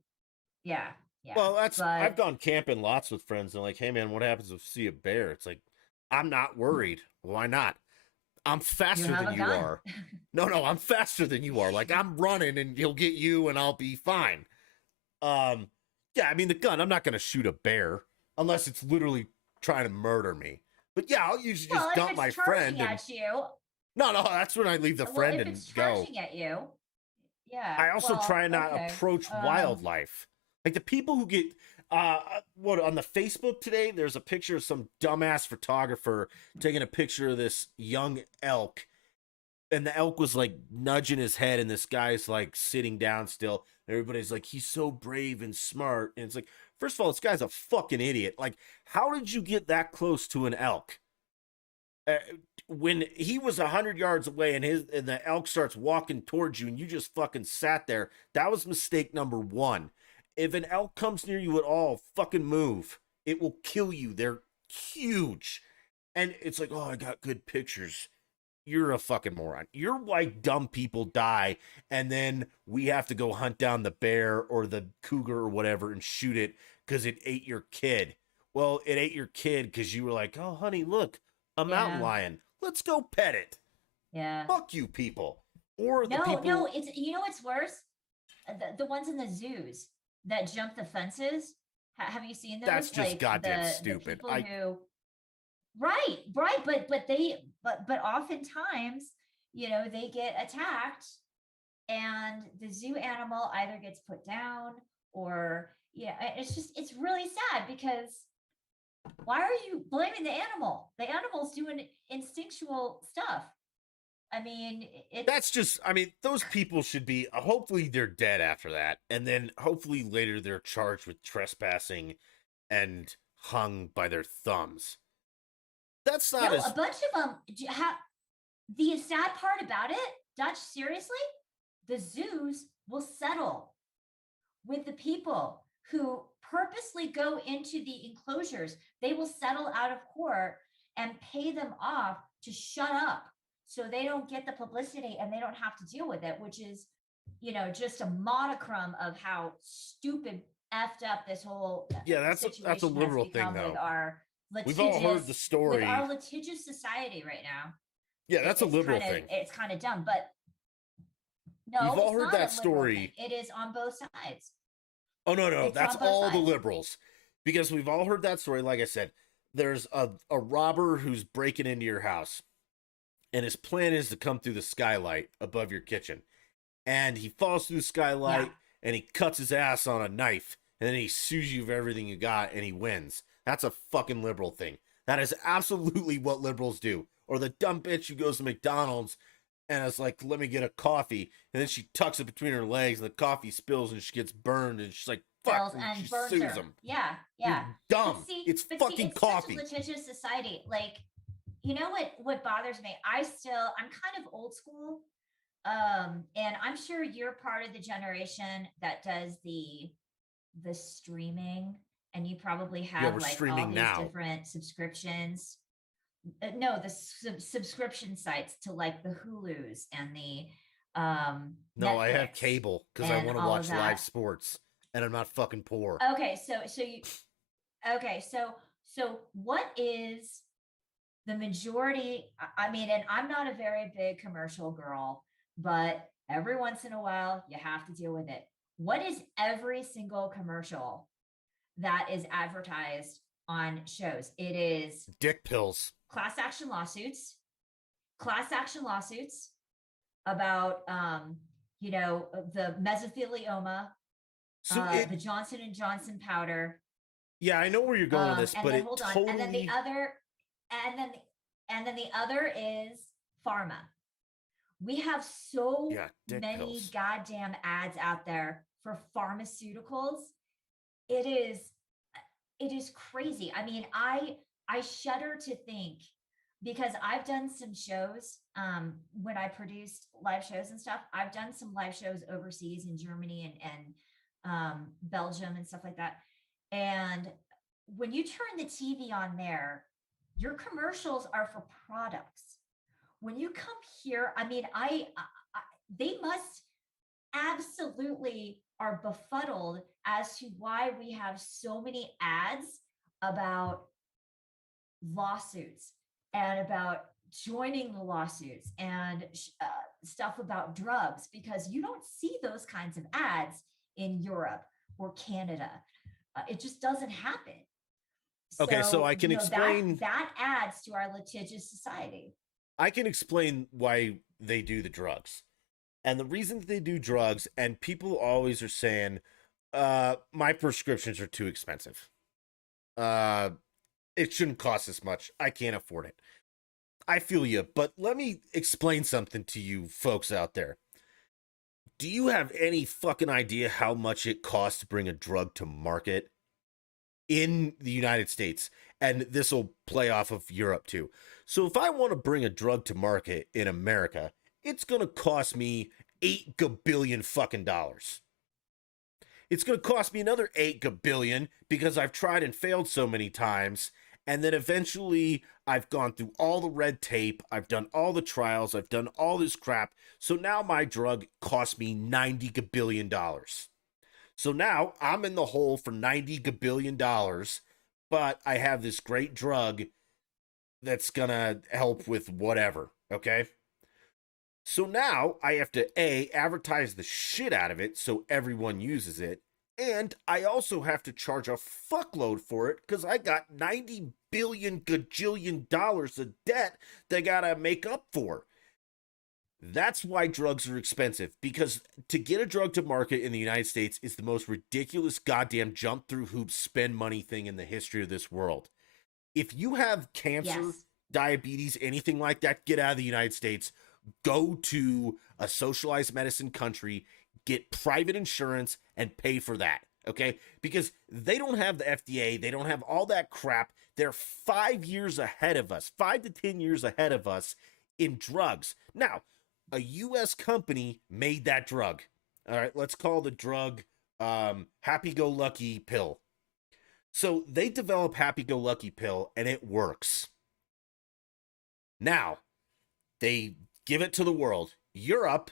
Yeah. Yeah. Well, I've But gone camping lots with friends and like, hey man, what happens if you see a bear? It's like, I'm not worried. Why not? I'm you faster have than a you gun. are. No, I'm faster than you are. Like I'm running and he'll get you and I'll be fine. Um, yeah, I mean the gun, I'm not gonna shoot a bear unless it's literally trying to murder me. But yeah, I'll usually Well, just if dump it's my charging friend and at you, no, that's when I leave the well, friend if and it's go. charging at you, yeah. I also Well, try and not okay. approach wildlife. Like the people who get what on the Facebook today, there's a picture of some dumbass photographer taking a picture of this young elk, and the elk was like nudging his head, and this guy's like sitting down still. Everybody's like, he's so brave and smart. And it's like, first of all, this guy's a fucking idiot. Like, how did you get that close to an elk? Uh, when he was 100 yards away and the elk starts walking towards you and you just fucking sat there, that was mistake number one. If an elk comes near you at all, fucking move. It will kill you. They're huge. And it's like, oh, I got good pictures. You're a fucking moron. You're like dumb people die, and then we have to go hunt down the bear or the cougar or whatever and shoot it because it ate your kid. Well, it ate your kid because you were like, oh, honey, look, a mountain Yeah. lion. Let's go pet it. Yeah. Fuck you people. Or the No, people. no, it's what's worse? The ones in the zoos that jump the fences. Have you seen those? That's just like goddamn the stupid. people who right, but oftentimes, they get attacked and the zoo animal either gets put down or it's really sad because why are you blaming the animal? The animal's doing instinctual stuff. I mean, That's just, I mean, those people should be, hopefully they're dead after that. And then hopefully later they're charged with trespassing and hung by their thumbs. That's not no, as, a bunch of them have. The sad part about it, Dutch, seriously, the zoos will settle with the people who purposely go into the enclosures. They will settle out of court and pay them off to shut up so they don't get the publicity and they don't have to deal with it, which is, just a monochrome of how stupid effed up this whole yeah, that's a situation has liberal thing become though. with our We've all heard the with story. our litigious society right now. Yeah, that's a liberal thing. It's kind of dumb, but no, We've all it's heard not that a liberal story. thing. It is on both sides. Oh no, It's that's on both all the sides. liberals. Because we've all heard that story. Like I said, there's a robber who's breaking into your house, and his plan is to come through the skylight above your kitchen. And he falls through the skylight and he cuts his ass on a knife, and then he sues you for everything you got and he wins. That's a fucking liberal thing. That is absolutely what liberals do. Or the dumb bitch who goes to McDonald's and is like, let me get a coffee. And then she tucks it between her legs and the coffee spills and she gets burned and she's like, fuck, and she sues him. Yeah. You're dumb. It's fucking coffee. Such a litigious society. Like, you know what bothers me? I'm kind of old school. And I'm sure you're part of the generation that does the streaming, and you probably have like all these different subscriptions. No, the subscription sites to like the Hulus and the no, Netflix I have cable because I want to watch live sports, and I'm not fucking poor. Okay, so what is the majority? I mean, and I'm not a very big commercial girl, but every once in a while you have to deal with it. What is every single commercial that is advertised on shows? It is dick pills, class action lawsuits about the mesothelioma, the Johnson and Johnson powder. Yeah, I know where you're going with this, but it totally. And then the other is pharma. We have so many pills. Goddamn ads out there for pharmaceuticals. It is crazy. I mean, I shudder to think, because I've done some shows when I produced live shows and stuff. I've done some live shows overseas in Germany and Belgium and stuff like that. And when you turn the TV on there, your commercials are for products. When you come here, I mean, they must absolutely are befuddled as to why we have so many ads about lawsuits and about joining the lawsuits and stuff about drugs, because you don't see those kinds of ads in Europe or Canada. It just doesn't happen. Okay, so So, I can that explain. adds to our litigious society. I can explain why they do the drugs. And the reason that they do drugs, and people always are saying, my prescriptions are too expensive. It shouldn't cost this much. I can't afford it. I feel you, but let me explain something to you folks out there. Do you have any fucking idea how much it costs to bring a drug to market in the United States? And this will play off of Europe too. So if I want to bring a drug to market in America, it's going to cost me $8 billion fucking dollars. It's going to cost me another $8 billion because I've tried and failed so many times. And then eventually I've gone through all the red tape. I've done all the trials. I've done all this crap. So now my drug cost me $90 billion. So now I'm in the hole for $90 billion, but I have this great drug that's going to help with whatever. Okay. So now I have to advertise the shit out of it so everyone uses it. And I also have to charge a fuckload for it because I got $90 billion gajillion dollars of debt they gotta make up for. That's why drugs are expensive, because to get a drug to market in the United States is the most ridiculous goddamn jump through hoops spend money thing in the history of this world. If you have cancer, Yes. diabetes, anything like that, get out of the United States. Go to a socialized medicine country, get private insurance, and pay for that, okay? Because they don't have the FDA, they don't have all that crap. They're 5 years ahead of us, 5 to 10 years ahead of us in drugs. Now, a U.S. company made that drug. All right, let's call the drug Happy-Go-Lucky Pill. So they develop Happy-Go-Lucky Pill, and it works. Now, they give it to the world. Europe,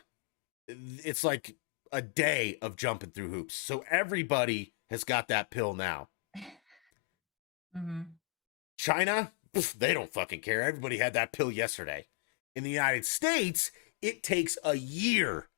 it's like a day of jumping through hoops. So everybody has got that pill now. Mm-hmm. China, they don't fucking care. Everybody had that pill yesterday. In the United States, it takes a year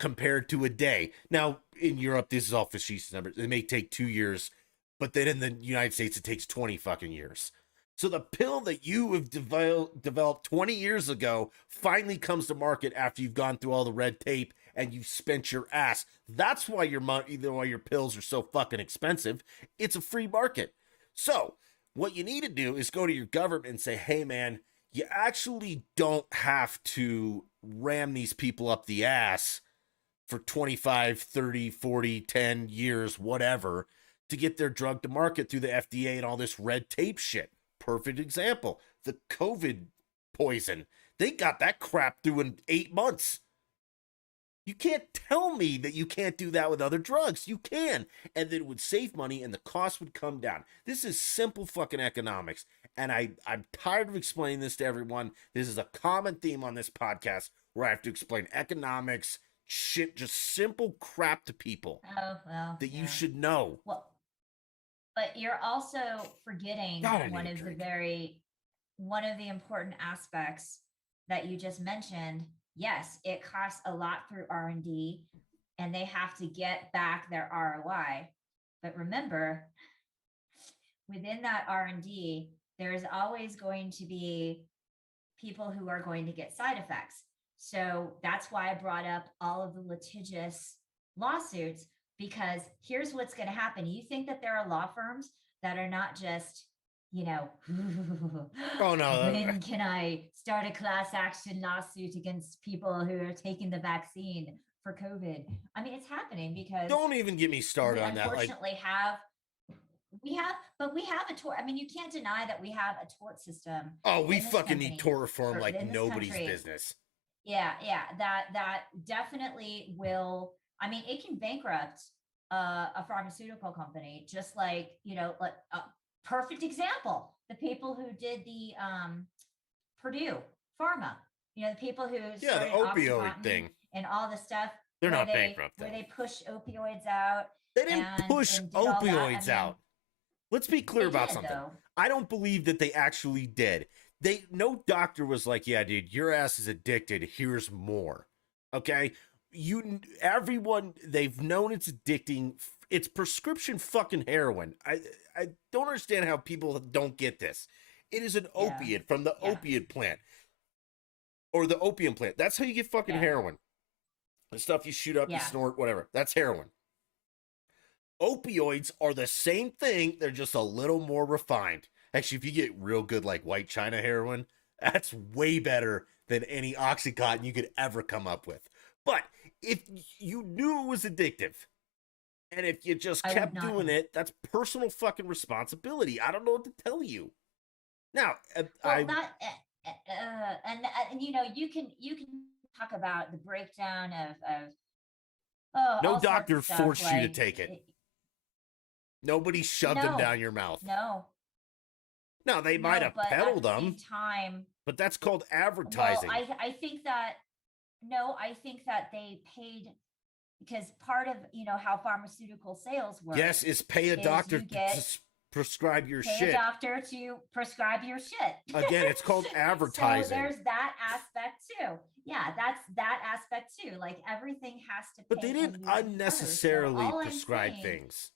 compared to a day. Now, in Europe, this is all facetious numbers. It may take 2 years, but then in the United States, it takes 20 fucking years. So the pill that you have developed 20 years ago finally comes to market after you've gone through all the red tape and you've spent your ass. That's why why your pills are so fucking expensive. It's a free market. So what you need to do is go to your government and say, hey man, you actually don't have to ram these people up the ass for 25, 30, 40, 10 years, whatever, to get their drug to market through the FDA and all this red tape shit. Perfect example. The COVID poison. They got that crap through in 8 months. You can't tell me that you can't do that with other drugs. You can. And then it would save money and the cost would come down. This is simple fucking economics. And I'm tired of explaining this to everyone. This is a common theme on this podcast where I have to explain economics, shit, just simple crap to people Oh, well, that you yeah. should know. Well, but you're also forgetting God, I need one a of the drink. one of the important aspects that you just mentioned. Yes, it costs a lot through R&D and they have to get back their ROI. But remember, within that R&D, there's always going to be people who are going to get side effects. So that's why I brought up all of the litigious lawsuits, because here's what's going to happen. You think that there are law firms that are not just, Oh no. when can I start a class action lawsuit against people who are taking the vaccine for COVID? I mean, it's happening because Don't even get me started we on that. Like, unfortunately we have a tort. I mean, you can't deny that we have a tort system oh, we in this fucking need company tort reform or like in this nobody's country. business. Yeah, that definitely will. I mean, it can bankrupt a pharmaceutical company, just like like a perfect example: the people who did the Purdue Pharma. The people who Yeah, the started opioid OxyContin thing. and all the stuff. They're where not bankrupt though. where they push opioids out They didn't push and did all that. opioids out. Let's be clear about something. Though. I don't believe that they actually did. No doctor was like, yeah, dude, your ass is addicted. Here's more. Okay? Everyone, they've known it's addicting. It's prescription fucking heroin. I don't understand how people don't get this. It is an opiate from the opiate plant. Or the opium plant. That's how you get fucking heroin. The stuff you shoot up, you snort, whatever. That's heroin. Opioids are the same thing. They're just a little more refined. Actually, if you get real good like white China heroin, that's way better than any Oxycontin you could ever come up with. But if you knew it was addictive, and if you just kept doing it, that's personal fucking responsibility. I don't know what to tell you. Now, and you know, you can talk about the breakdown of no doctor forced you to take it. Nobody shoved them down your mouth. No, they might have peddled them. But that's called advertising. Well, I think that they paid, because part of, you know, how pharmaceutical sales work. Yes, is pay a doctor to prescribe your shit. Pay a doctor to prescribe your shit. Again, it's called advertising. So there's that aspect too. Yeah, that's that aspect too. Like everything has to pay. But they didn't unnecessarily prescribe things.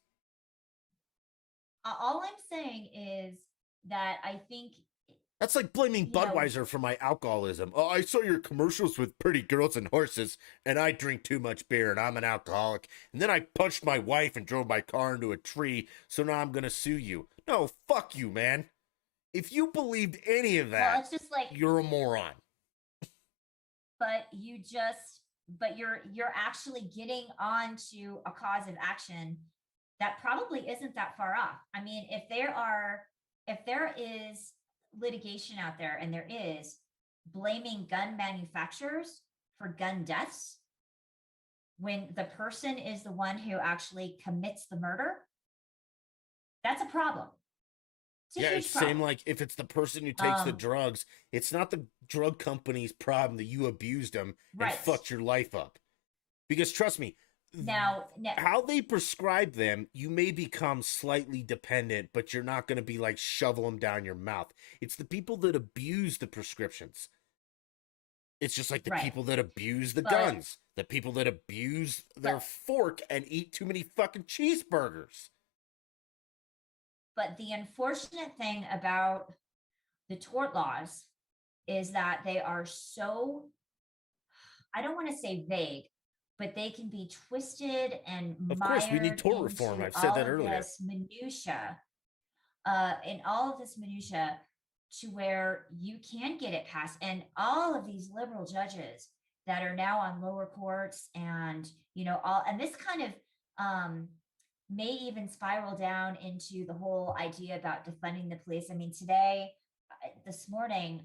All I'm saying is that I think that's like blaming Budweiser for my alcoholism. Oh, I saw your commercials with pretty girls and horses, and I drink too much beer, and I'm an alcoholic. And then I punched my wife and drove my car into a tree, so now I'm gonna sue you. No, fuck you, man. If you believed any of that, it's just like, you're a moron. But you're actually getting onto a cause of action that probably isn't that far off. I mean, if there is litigation out there, and there is, blaming gun manufacturers for gun deaths when the person is the one who actually commits the murder, that's a problem. It's same like if it's the person who takes the drugs, it's not the drug company's problem that you abused them and fucked your life up. Because trust me, now how they prescribe them, you may become slightly dependent, but you're not going to be like shovel them down your mouth. It's the people that abuse the prescriptions. It's just like the people that abuse the guns, the people that abuse their fork and eat too many fucking cheeseburgers. But the unfortunate thing about the tort laws is that they are so, I don't want to say vague, but they can be twisted and of course we need tort reform. I've said that earlier. In all of this minutia, to where you can get it passed, and all of these liberal judges that are now on lower courts, and and this kind of may even spiral down into the whole idea about defunding the police. I mean, this morning,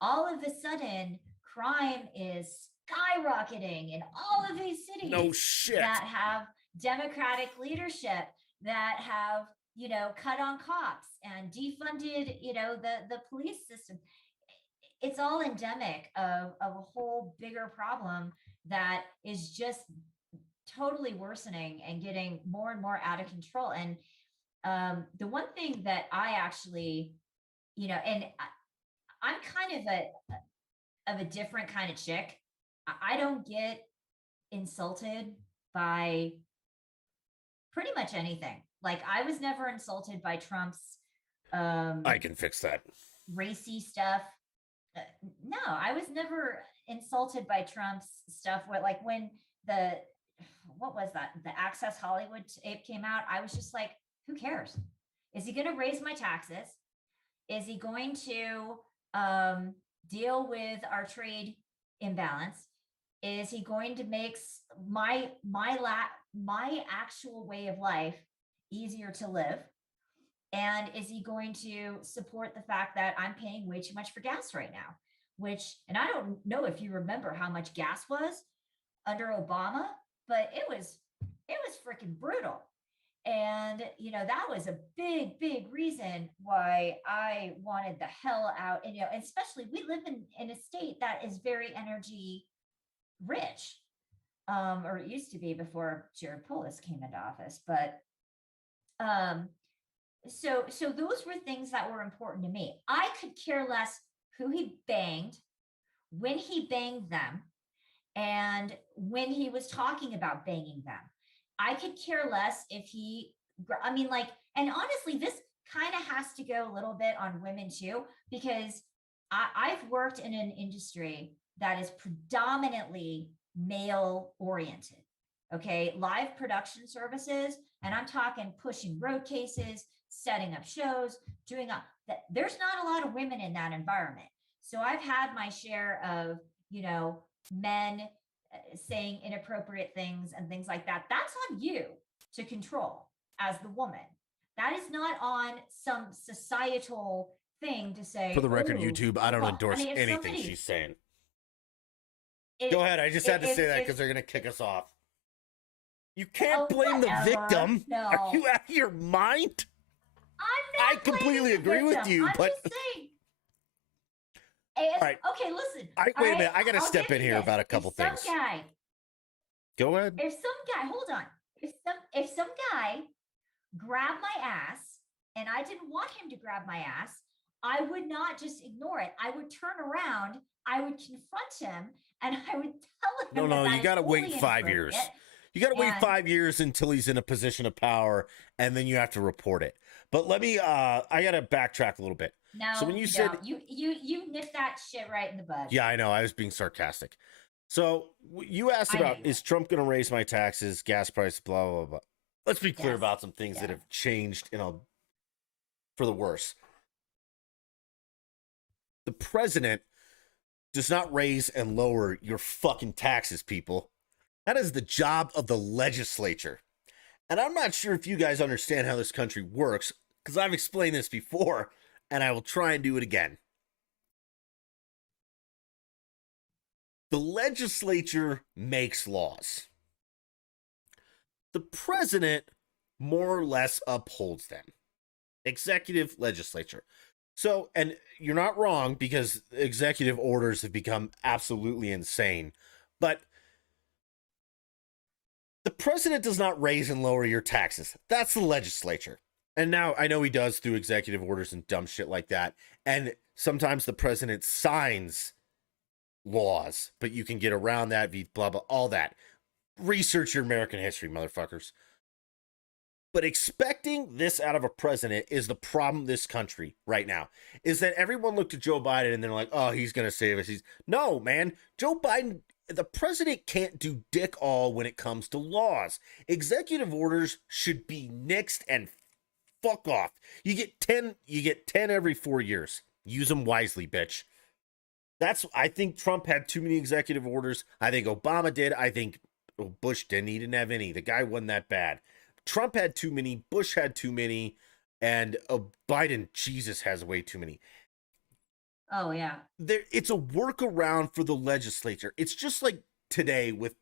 all of a sudden crime is skyrocketing in all of these cities that have Democratic leadership, that have, cut on cops and defunded, the police system. It's all endemic of a whole bigger problem that is just totally worsening and getting more and more out of control. And the one thing that I actually, and I'm kind of a different kind of chick. I don't get insulted by pretty much anything. Like, I was never insulted by Trump's I can fix that racy stuff. No, I was never insulted by Trump's stuff. When what was that? The Access Hollywood tape came out. I was just like, who cares? Is he going to raise my taxes? Is he going to deal with our trade imbalance? Is he going to make my actual way of life easier to live? And is he going to support the fact that I'm paying way too much for gas right now? And I don't know if you remember how much gas was under Obama, but it was freaking brutal. And, that was a big, big reason why I wanted the hell out. And, especially we live in a state that is very energy rich, or it used to be before Jared Polis came into office. But um, so those were things that were important to me. I could care less who he banged, when he banged them, and when he was talking about banging them. I could care less if he, I mean, like, and honestly, this kind of has to go a little bit on women too, because I've worked in an industry that is predominantly male oriented. Okay. Live production services. And I'm talking pushing road cases, setting up shows, doing that. There's not a lot of women in that environment. So I've had my share of, men saying inappropriate things and things like that. That's on you to control as the woman. That is not on some societal thing to say. For the record, YouTube, I don't endorse anything she's saying. Go ahead. I just had to say that because they're going to kick us off. You can't blame the victim. No. Are you out of your mind? I'm not. I completely agree with you, but just saying. All right. Okay, listen. Wait a minute. I got to step in here about a couple things. Some guy. Go ahead. If some guy, hold on. If some guy grabbed my ass and I didn't want him to grab my ass, I would not just ignore it. I would turn around, I would confront him, and I would tell him. No, you got to wait 5 years. You got to wait 5 years until he's in a position of power, and then you have to report it. But let me, I got to backtrack a little bit. No, so when you said you nipped that shit right in the bud. Yeah, I know. I was being sarcastic. So you asked about, is Trump going to raise my taxes, gas prices, blah, blah, blah. Let's be clear about some things that have changed for the worse. The president does not raise and lower your fucking taxes, people. That is the job of the legislature. And I'm not sure if you guys understand how this country works, because I've explained this before, and I will try and do it again. The legislature makes laws. The president more or less upholds them. Executive, legislature. So, and you're not wrong, because executive orders have become absolutely insane. But the president does not raise and lower your taxes. That's the legislature. And now I know he does through executive orders and dumb shit like that. And sometimes the president signs laws, but you can get around that, blah, blah, all that. Research your American history, motherfuckers. But expecting this out of a president is the problem this country right now, is that everyone looked at Joe Biden and they're like, oh, he's going to save us. No, man. Joe Biden, the president can't do dick all when it comes to laws. Executive orders should be nixed and fuck off. You get 10 every 4 years. Use them wisely, bitch. I think Trump had too many executive orders. I think Obama did. I think Bush didn't. He didn't have any. The guy wasn't that bad. Trump had too many. Bush had too many. And Biden, Jesus, has way too many. Oh, yeah. It's a workaround for the legislature. It's just like today with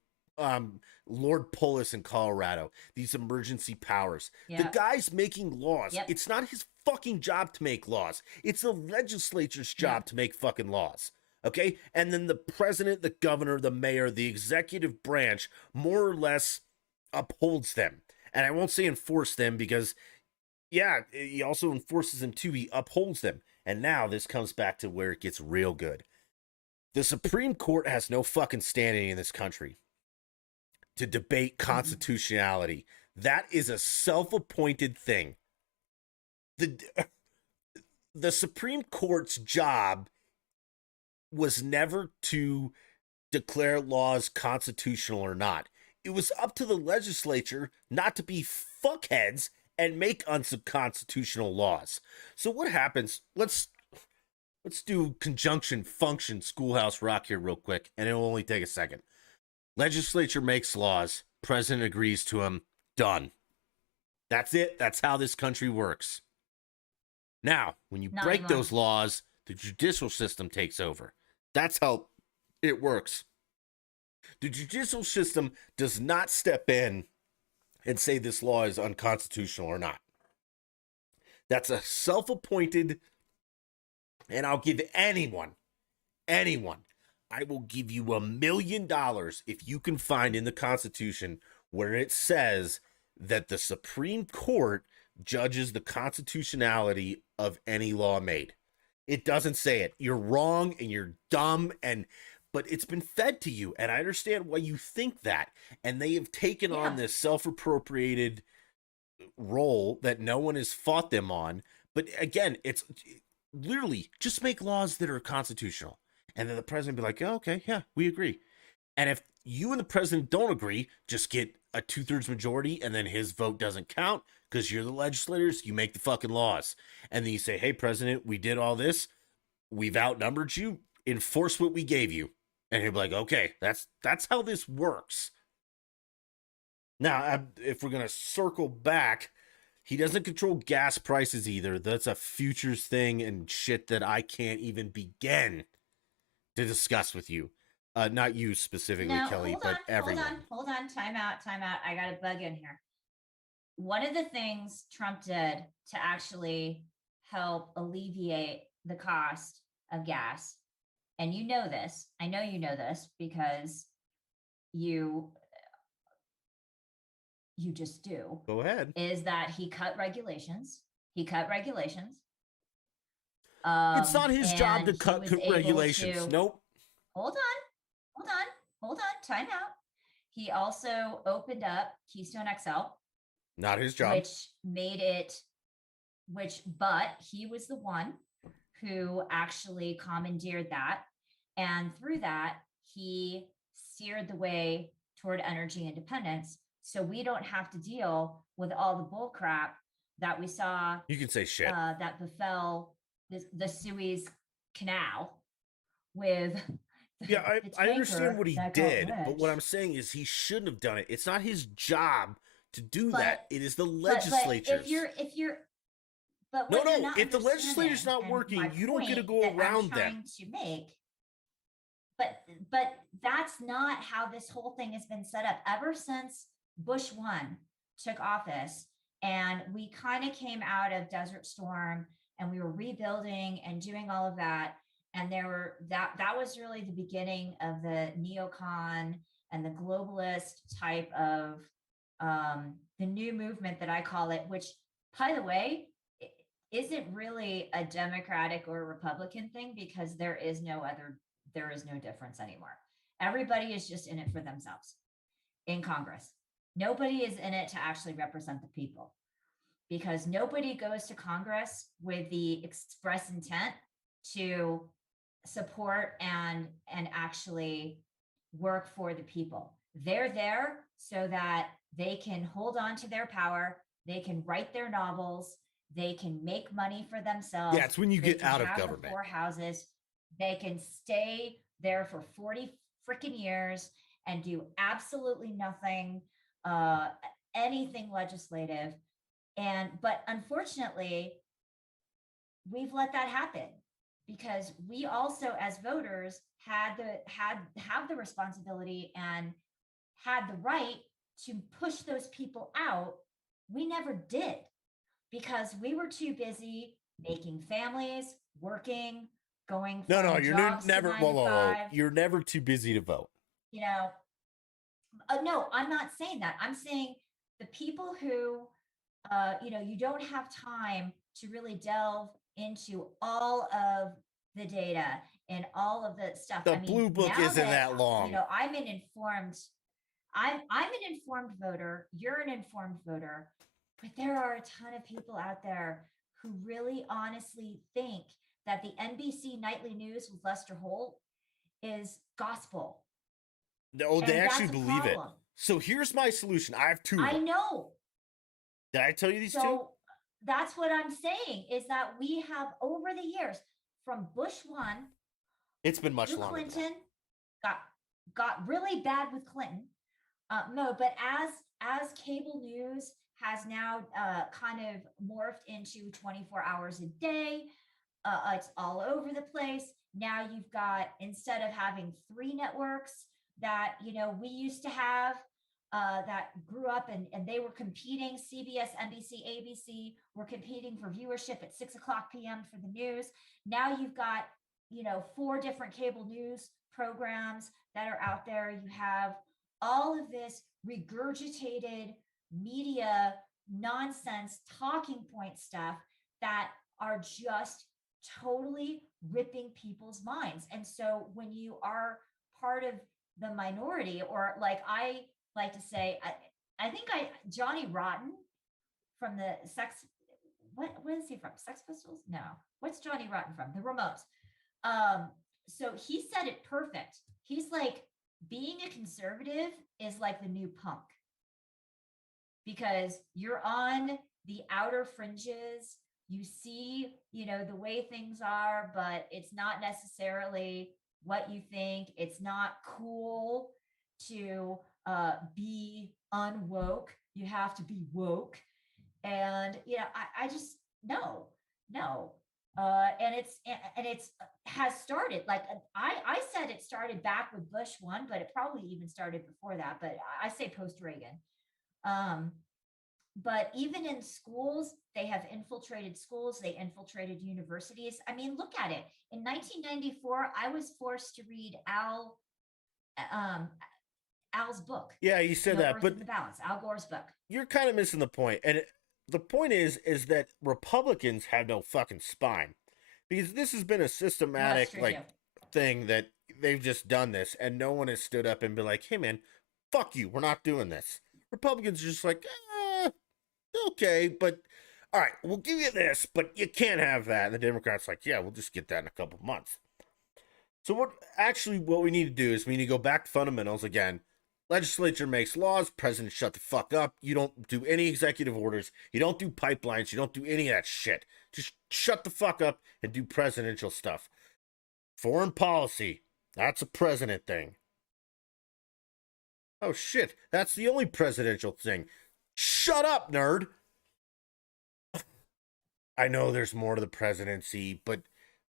Lord Polis in Colorado, these emergency powers. Yep. The guy's making laws. Yep. It's not his fucking job to make laws. It's the legislature's job to make fucking laws. Okay? And then the president, the governor, the mayor, the executive branch more or less upholds them. And I won't say enforce them because, yeah, he also enforces them too. He upholds them. And now this comes back to where it gets real good. The Supreme Court has no fucking standing in this country to debate constitutionality. That is a self-appointed thing. The Supreme Court's job was never to declare laws constitutional or not. It was up to the legislature not to be fuckheads and make unconstitutional laws. So what happens? Let's do conjunction function Schoolhouse Rock here real quick, and it will only take a second. Legislature makes laws, president agrees to them, done. That's it. That's how this country works. Now, when you break those laws, the judicial system takes over. That's how it works. The judicial system does not step in and say this law is unconstitutional or not. That's a self-appointed, and I'll give anyone I will give you $1 million if you can find in the Constitution where it says that the Supreme Court judges the constitutionality of any law made. It doesn't say it. You're wrong and you're dumb, but it's been fed to you, and I understand why you think that. And they have taken on this self-appropriated role that no one has fought them on. But again, it's literally just make laws that are constitutional. And then the president be like, oh, okay, yeah, we agree. And if you and the president don't agree, just get a 2/3 majority, and then his vote doesn't count because you're the legislators. You make the fucking laws. And then you say, hey, president, we did all this. We've outnumbered you. Enforce what we gave you. And he'll be like, okay, that's how this works. Now, if we're going to circle back, he doesn't control gas prices either. That's a futures thing and shit that I can't even begin to discuss with you. Not you specifically, Kelly, but everyone. Hold on. Time out. I got a bug in here. One of the things Trump did to actually help alleviate the cost of gas, and you know this, I know you know this because you just do. Go ahead. Is that he cut regulations. It's not his job to cut regulations. Nope. Hold on. Time out. He also opened up Keystone XL. Not his job. But he was the one who actually commandeered that. And through that, he steered the way toward energy independence. So we don't have to deal with all the bull crap that we saw. You can say shit. That befell the Suez Canal with. I understand what he did, but what I'm saying is he shouldn't have done it. It's not his job to do that. It is the legislatures. If the legislature's not working, you don't get to go around them. But that's not how this whole thing has been set up ever since Bush 1 took office, and we kind of came out of Desert Storm and we were rebuilding and doing all of that. And that was really the beginning of the neocon and the globalist type of the new movement that I call it, which, by the way, isn't really a Democratic or a Republican thing, because there is no difference anymore. Everybody is just in it for themselves in Congress. Nobody is in it to actually represent the people, because nobody goes to Congress with the express intent to support and actually work for the people. They're there so that they can hold on to their power. They can write their novels. They can make money for themselves. Yeah, it's when you get out of government. The 4 houses. They can stay there for 40 freaking years and do absolutely nothing, anything legislative. But unfortunately, we've let that happen, because we also, as voters, have the responsibility and had the right to push those people out. We never did, because we were too busy making families, working, going. You're never. You're never too busy to vote. No, I'm not saying that. I'm saying the people who, you don't have time to really delve into all of the data and all of the stuff. The blue book isn't that long. I'm an informed voter. You're an informed voter, but there are a ton of people out there who really honestly think that the NBC nightly news with Lester Holt is gospel. No, they actually believe it. So here's my solution. I have 2. I know. Did I tell you these 2? So that's what I'm saying, is that we have, over the years, from Bush 1, it's been much longer. Clinton got really bad with Clinton. No, but as cable news has now kind of morphed into 24 hours a day, it's all over the place. Now you've got, instead of having 3 networks that we used to have, that grew up and they were competing, CBS, NBC, ABC were competing for viewership at 6:00 p.m. for the news. Now you've got 4 different cable news programs that are out there. You have all of this regurgitated media nonsense, talking point stuff that are just totally ripping people's minds. And so when you are part of the minority, or like I like to say, I think Johnny Rotten from the what is he from? Sex Pistols? No. What's Johnny Rotten from? The Ramones. So he said it perfect. He's like, being a conservative is like the new punk, because you're on the outer fringes. You see, the way things are, but it's not necessarily what you think. It's not cool to be unwoke. You have to be woke. And I just no. And it's has started, like, I said it started back with Bush one, but it probably even started before that. But I say post Reagan. But even in schools, they have infiltrated schools. They infiltrated universities. I mean, look at it. In 1994, I was forced to read Al's book. Yeah, you said that, Earth but in the Balance, Al Gore's book. You're kind of missing the point. And the point is that Republicans have no fucking spine, because this has been a systematic thing that they've just done this, and no one has stood up and been like, "Hey man, fuck you, we're not doing this." Republicans are just like, okay, but all right, we'll give you this, but you can't have that. And the Democrats like, yeah, we'll just get that in a couple months. So what we need to do is we need to go back to fundamentals again. Legislature makes laws, president shut the fuck up. You don't do any executive orders. You don't do pipelines. You don't do any of that shit. Just shut the fuck up and do presidential stuff. Foreign policy, that's a president thing. Oh shit, that's the only presidential thing. Shut up, nerd. I know there's more to the presidency, but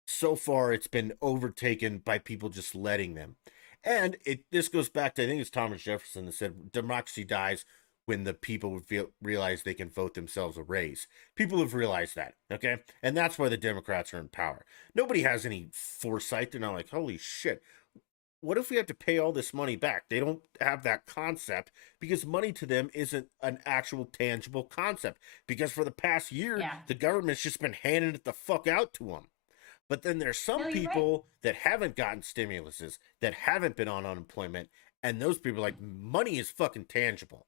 so far it's been overtaken by people just letting them. And this goes back to, I think it's Thomas Jefferson that said, democracy dies when the people realize they can vote themselves a raise. People have realized that, okay? And that's why the Democrats are in power. Nobody has any foresight. They're not like, holy shit, what if we have to pay all this money back? They don't have that concept, because money to them isn't an actual tangible concept. Because for the past year, the government's just been handing it the fuck out to them. But then there's some people that haven't gotten stimuluses, that haven't been on unemployment, and those people are like, money is fucking tangible.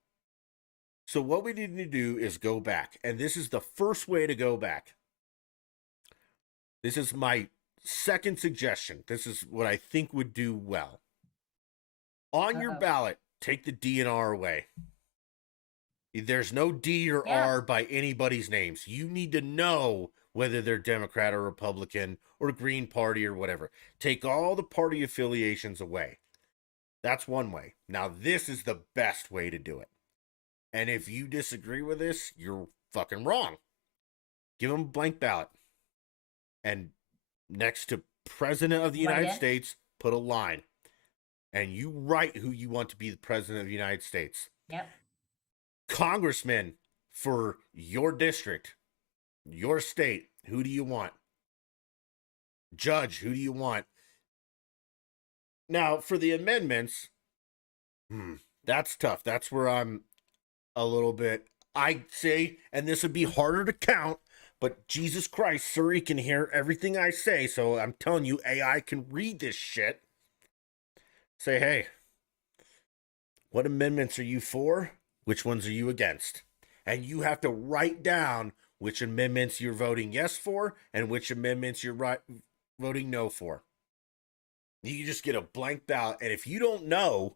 So what we need to do is go back, and this is the first way to go back. This is my second suggestion. This is what I think would do well. On your ballot, take the D and R away. There's no D or R by anybody's names. You need to know whether they're Democrat or Republican or Green Party or whatever. Take all the party affiliations away. That's one way. Now, this is the best way to do it. And if you disagree with this, you're fucking wrong. Give them a blank ballot. And next to President of the United States, put a line. And you write who you want to be the President of the United States. Yep. Congressman for your district, your state, who do you want? Judge, who do you want? Now, for the amendments, that's tough. That's where I'm a little bit, I say, and this would be harder to count, but Jesus Christ, Siri can hear everything I say, so I'm telling you, AI can read this shit. Say, hey, what amendments are you for? Which ones are you against? And you have to write down which amendments you're voting yes for and which amendments you're voting no for. You just get a blank ballot, and if you don't know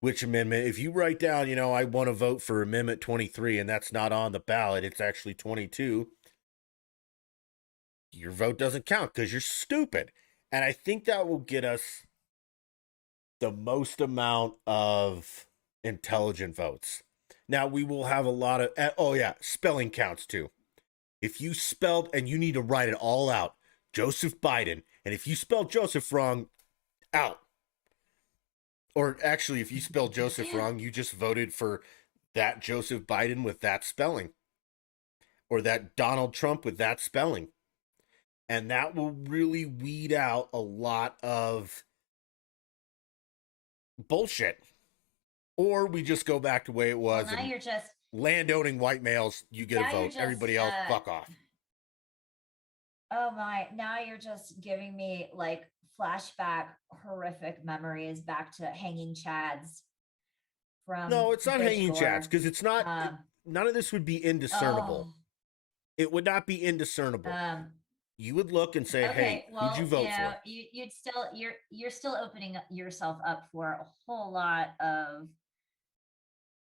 which amendment, if you write down, I want to vote for Amendment 23, and that's not on the ballot, it's actually 22, your vote doesn't count because you're stupid. And I think that will get us the most amount of intelligent votes. Now, we will have a lot of, spelling counts too. If you spelled, and you need to write it all out, Joseph Biden, and if you spelled Joseph wrong, out. Or actually, if you spelled Joseph wrong, you just voted for that Joseph Biden with that spelling. Or that Donald Trump with that spelling. And that will really weed out a lot of bullshit. Or we just go back to the way it was, Well, now and you're just landowning white males, you get a now you're vote. just Everybody else, fuck off. oh my, now you're just giving me like flashback horrific memories back to hanging chads from No, it's not hanging chads Bridgecore. because it's not. Um, None of this would be indiscernible. oh, It would not be indiscernible. um, You would look and say, okay, "Hey, who'd you well, vote for?" you'd still you're still opening yourself up for a whole lot of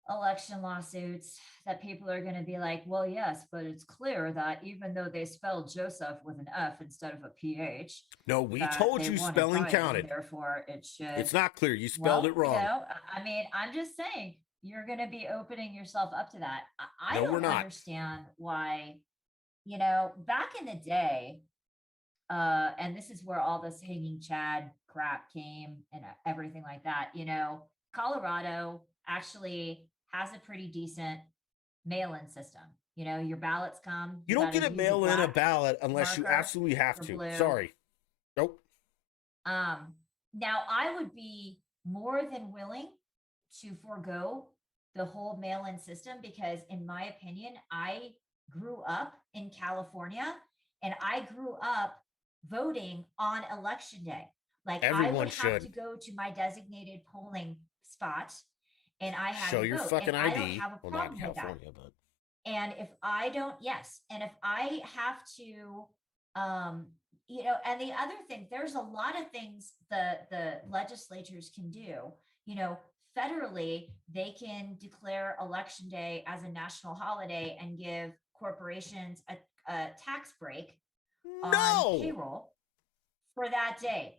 election lawsuits that people are going to be like, well, yes, but it's clear that even though they spelled Joseph with an F instead of a PH, No, we that told they you wanted spelling Biden, counted. therefore it should. It's not clear. You spelled it wrong. I mean, I'm just saying you're going to be opening yourself up to that. I No, we're don't not. understand why, back in the day, and this is where all this hanging Chad crap came and everything like that. Colorado actually has a pretty decent mail-in system. Your ballots come. You don't gotta get a use mail in a black ballot unless you marker absolutely have or to. blue. Sorry. Nope. Now I would be more than willing to forego the whole mail-in system because, in my opinion, I grew up in California and I grew up voting on election day. Like I Everyone would have should. to go to my designated polling spot and I had Show to your vote. fucking And ID. I don't have a Well, not in problem with that. California, but And if I don't, yes. And if I have to, and the other thing, there's a lot of things the legislatures can do. Federally, they can declare election day as a national holiday and give corporations a tax break on no. payroll for that day.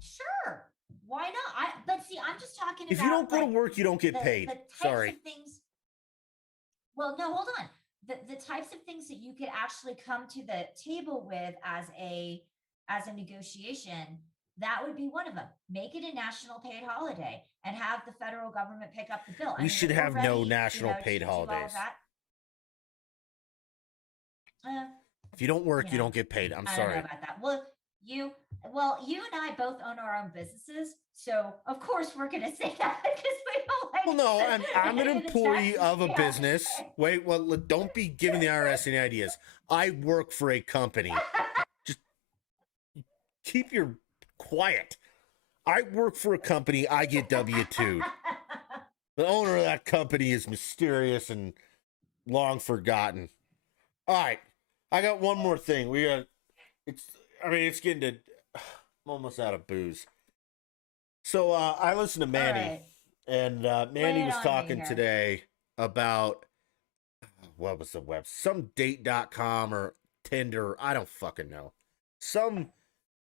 Sure. Why not? But see, I'm just talking about if you don't go to work, you don't get paid. The types Sorry. of things. Well, no, hold on. The types of things that you could actually come to the table with as a negotiation, that would be one of them. Make it a national paid holiday and have the federal government pick up the bill. We should have no national paid holidays. If you don't work, you don't get paid. I'm sorry. I don't know about that. You and I both own our own businesses, so of course we're going to say that because we don't like. Well, no, I'm an employee of a business. Wait, well, don't be giving the IRS any ideas. I work for a company. Just keep your quiet. I work for a company. I get W-2'd. The owner of that company is mysterious and long forgotten. All right, I got one more thing. It's getting to. I'm almost out of booze. So I listened to Manny, right. and Manny was talking today about what was the web? Some date.com or Tinder. I don't fucking know.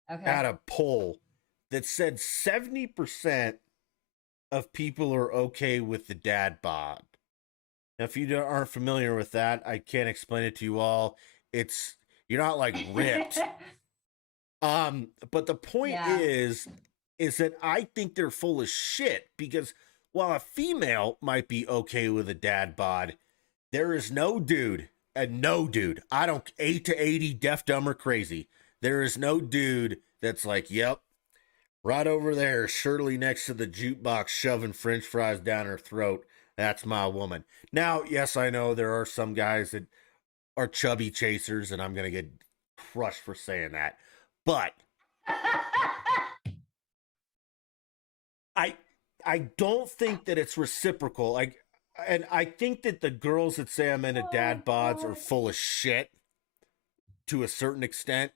Had a poll that said 70% of people are okay with the dad bod. Now, if you aren't familiar with that, I can't explain it to you all. You're not like ripped. But the point is that I think they're full of shit because while a female might be okay with a dad bod, there is no dude, I don't 8 to 80, deaf, dumb, or crazy. There is no dude that's like, yep, right over there, Shirley next to the jukebox, shoving French fries down her throat. That's my woman. Now, yes, I know there are some guys that are chubby chasers, and I'm going to get crushed for saying that. But I don't think that it's reciprocal. And I think that the girls that say I'm into dad bods are full of shit to a certain extent.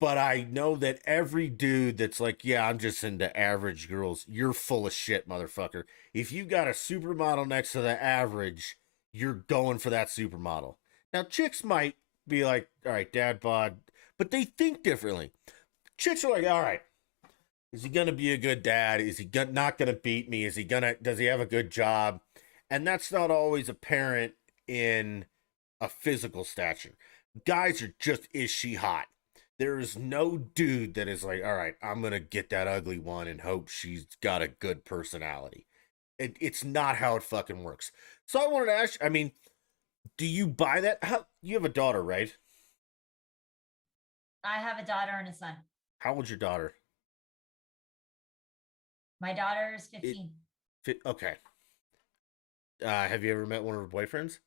But I know that every dude that's like, yeah, I'm just into average girls, you're full of shit, motherfucker. If you got a supermodel next to the average, you're going for that supermodel. Now, chicks might be like, all right, dad bod, but they think differently. Chicks are like, all right, is he going to be a good dad? Is he not going to beat me? Does he have a good job? And that's not always apparent in a physical stature. Guys are just, is she hot? There is no dude that is like, all right, I'm going to get that ugly one and hope she's got a good personality. It's not how it fucking works. So I wanted to ask you, do you buy that? You have a daughter, right? I have a daughter and a son. How old's your daughter? My daughter is 15. Okay. Have you ever met one of her boyfriends?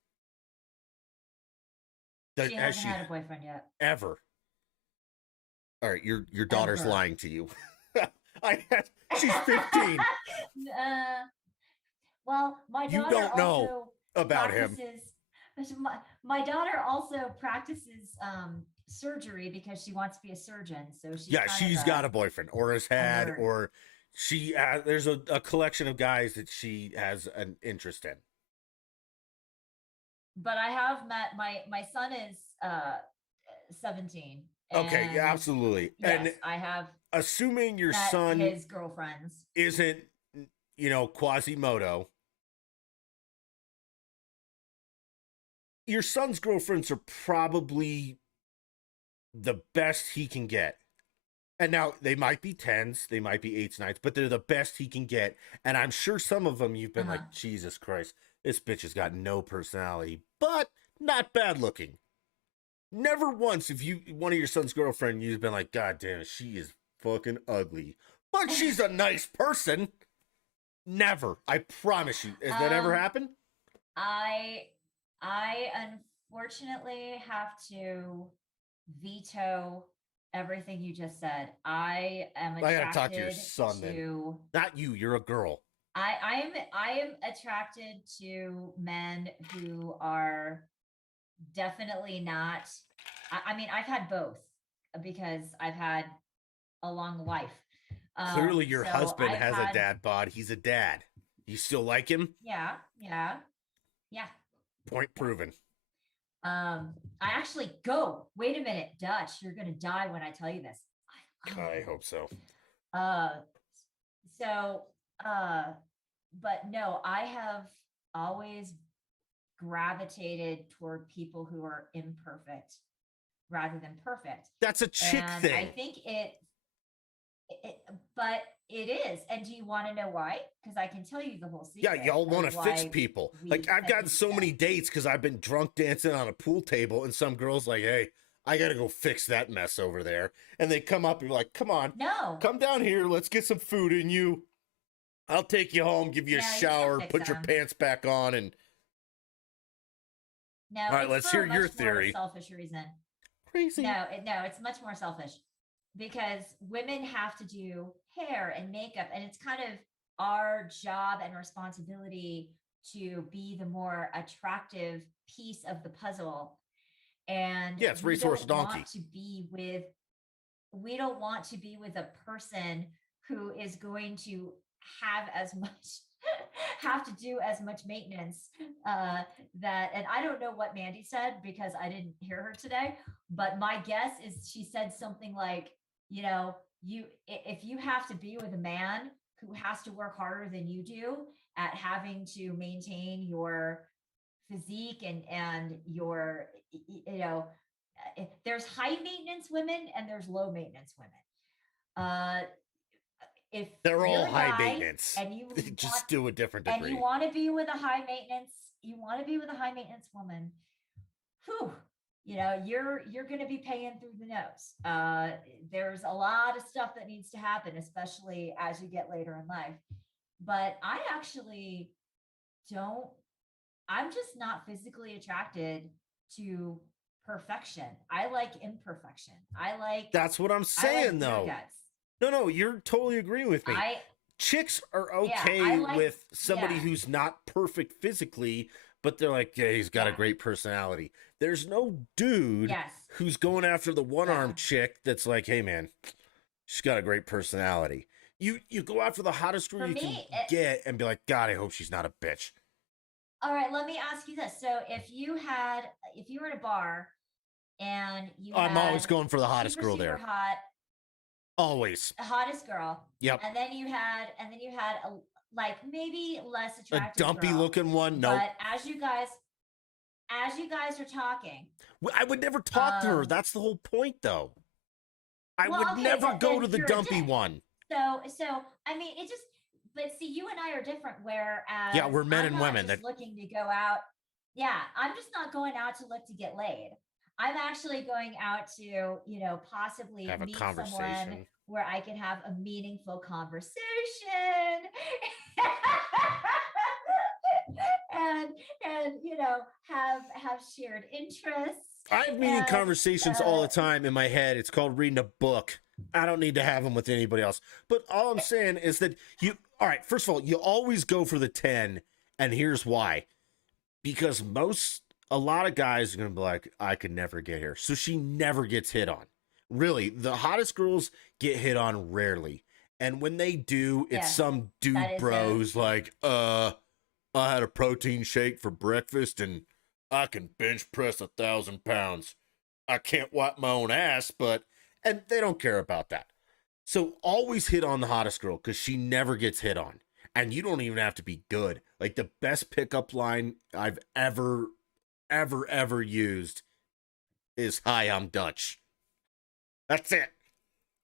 She hasn't had a boyfriend yet. Ever? All right, your daughter's lying to you. She's 15. Well, my daughter you don't know about him. My daughter also practices surgery because she wants to be a surgeon. So she's got a boyfriend, or has had, or she there's a collection of guys that she has an interest in. But I have met my son is 17. Okay, yeah, absolutely. Yes, and I have. Assuming your son, his girlfriends, isn't, Quasimodo. Your son's girlfriends are probably the best he can get. And now they might be 10s, they might be 8s, 9s, but they're the best he can get. And I'm sure some of them you've been like, Jesus Christ, this bitch has got no personality, but not bad looking. Never once if one of your son's girlfriend, you've been like, God damn it, she is fucking ugly, but she's a nice person. Never. I promise you. Has that ever happened? I unfortunately have to veto everything you just said. I am attracted I gotta talk to your son then. Not you, you're a girl. I am attracted to men who are definitely not. I mean, I've had both because I've had a long life. Clearly your husband has a dad bod. He's a dad. You still like him? Yeah. Point proven. I actually wait a minute, Dutch, you're gonna die when I tell you this. I hope so. But no, I have always gravitated toward people who are imperfect rather than perfect. That's a chick thing. I think but it is. And do you want to know why? Because I can tell you the whole secret. Yeah, y'all want to fix people. Like, I've gotten so many dates because I've been drunk dancing on a pool table, and some girl's like, hey, I gotta go fix that mess over there. And they come up and be like, come on, come down here, let's get some food in you. I'll take you home, give you a shower, put your pants back on, and no. All right, let's hear your theory. Selfish reason. Crazy. No, it's much more selfish because women have to do hair and makeup, and it's kind of our job and responsibility to be the more attractive piece of the puzzle. And it's racehorse donkey. We don't want to be with a person who is going to have to do as much maintenance and I don't know what Mandy said because I didn't hear her today, but my guess is she said something like, if you have to be with a man who has to work harder than you do at having to maintain your physique and your, there's high maintenance women and there's low maintenance women. If they're all high maintenance and you just do a different degree, and you want to be with a high maintenance woman, you're going to be paying through the nose. There's a lot of stuff that needs to happen, especially as you get later in life. But I actually I'm just not physically attracted to perfection. I like imperfection. That's what I'm saying, though. No, you're totally agreeing with me. Chicks are okay with somebody who's not perfect physically, but they're like, yeah, he's got a great personality. There's no dude who's going after the one-armed chick that's like, hey, man, she's got a great personality. You go after the hottest girl can get and be like, God, I hope she's not a bitch. All right, let me ask you this. So if you were in a bar and I'm always going for the hottest girl there. Hot, always the hottest girl. Yep. And then you had a maybe less attractive, a dumpy looking one. No. But as you guys are talking, I would never talk to her. That's the whole point, though. I would never go to the dumpy one. So I mean, it just. But see, you and I are different. Whereas we're men and women looking to go out. Yeah, I'm just not going out to look to get laid. I'm actually going out to, possibly Have a meet someone conversation. where I can have a meaningful conversation. and have shared interests. I have meaning conversations all the time in my head. It's called reading a book. I don't need to have them with anybody else. But all I'm saying is that all right, first of all, you always go for the 10, and here's why. Because a lot of guys are going to be like, I could never get here. So she never gets hit on. Really, the hottest girls get hit on rarely. And when they do, it's some dude bros like, I had a protein shake for breakfast and I can bench press 1,000 pounds. I can't wipe my own ass, and they don't care about that. So always hit on the hottest girl because she never gets hit on. And you don't even have to be good. Like the best pickup line I've ever used is, "Hi, I'm Dutch." That's it.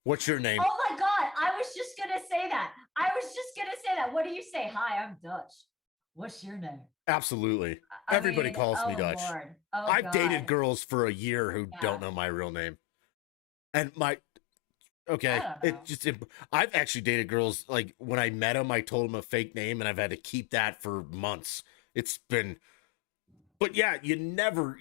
What's your name? Oh my God. I was just going to say that. What do you say? "Hi, I'm Dutch. What's your name?" Absolutely. Everybody calls me Dutch. Lord. Oh, I've God. dated girls for a year who don't know my real name. And I've actually dated girls, like when I met them, I told them a fake name and I've had to keep that for months. But yeah, you never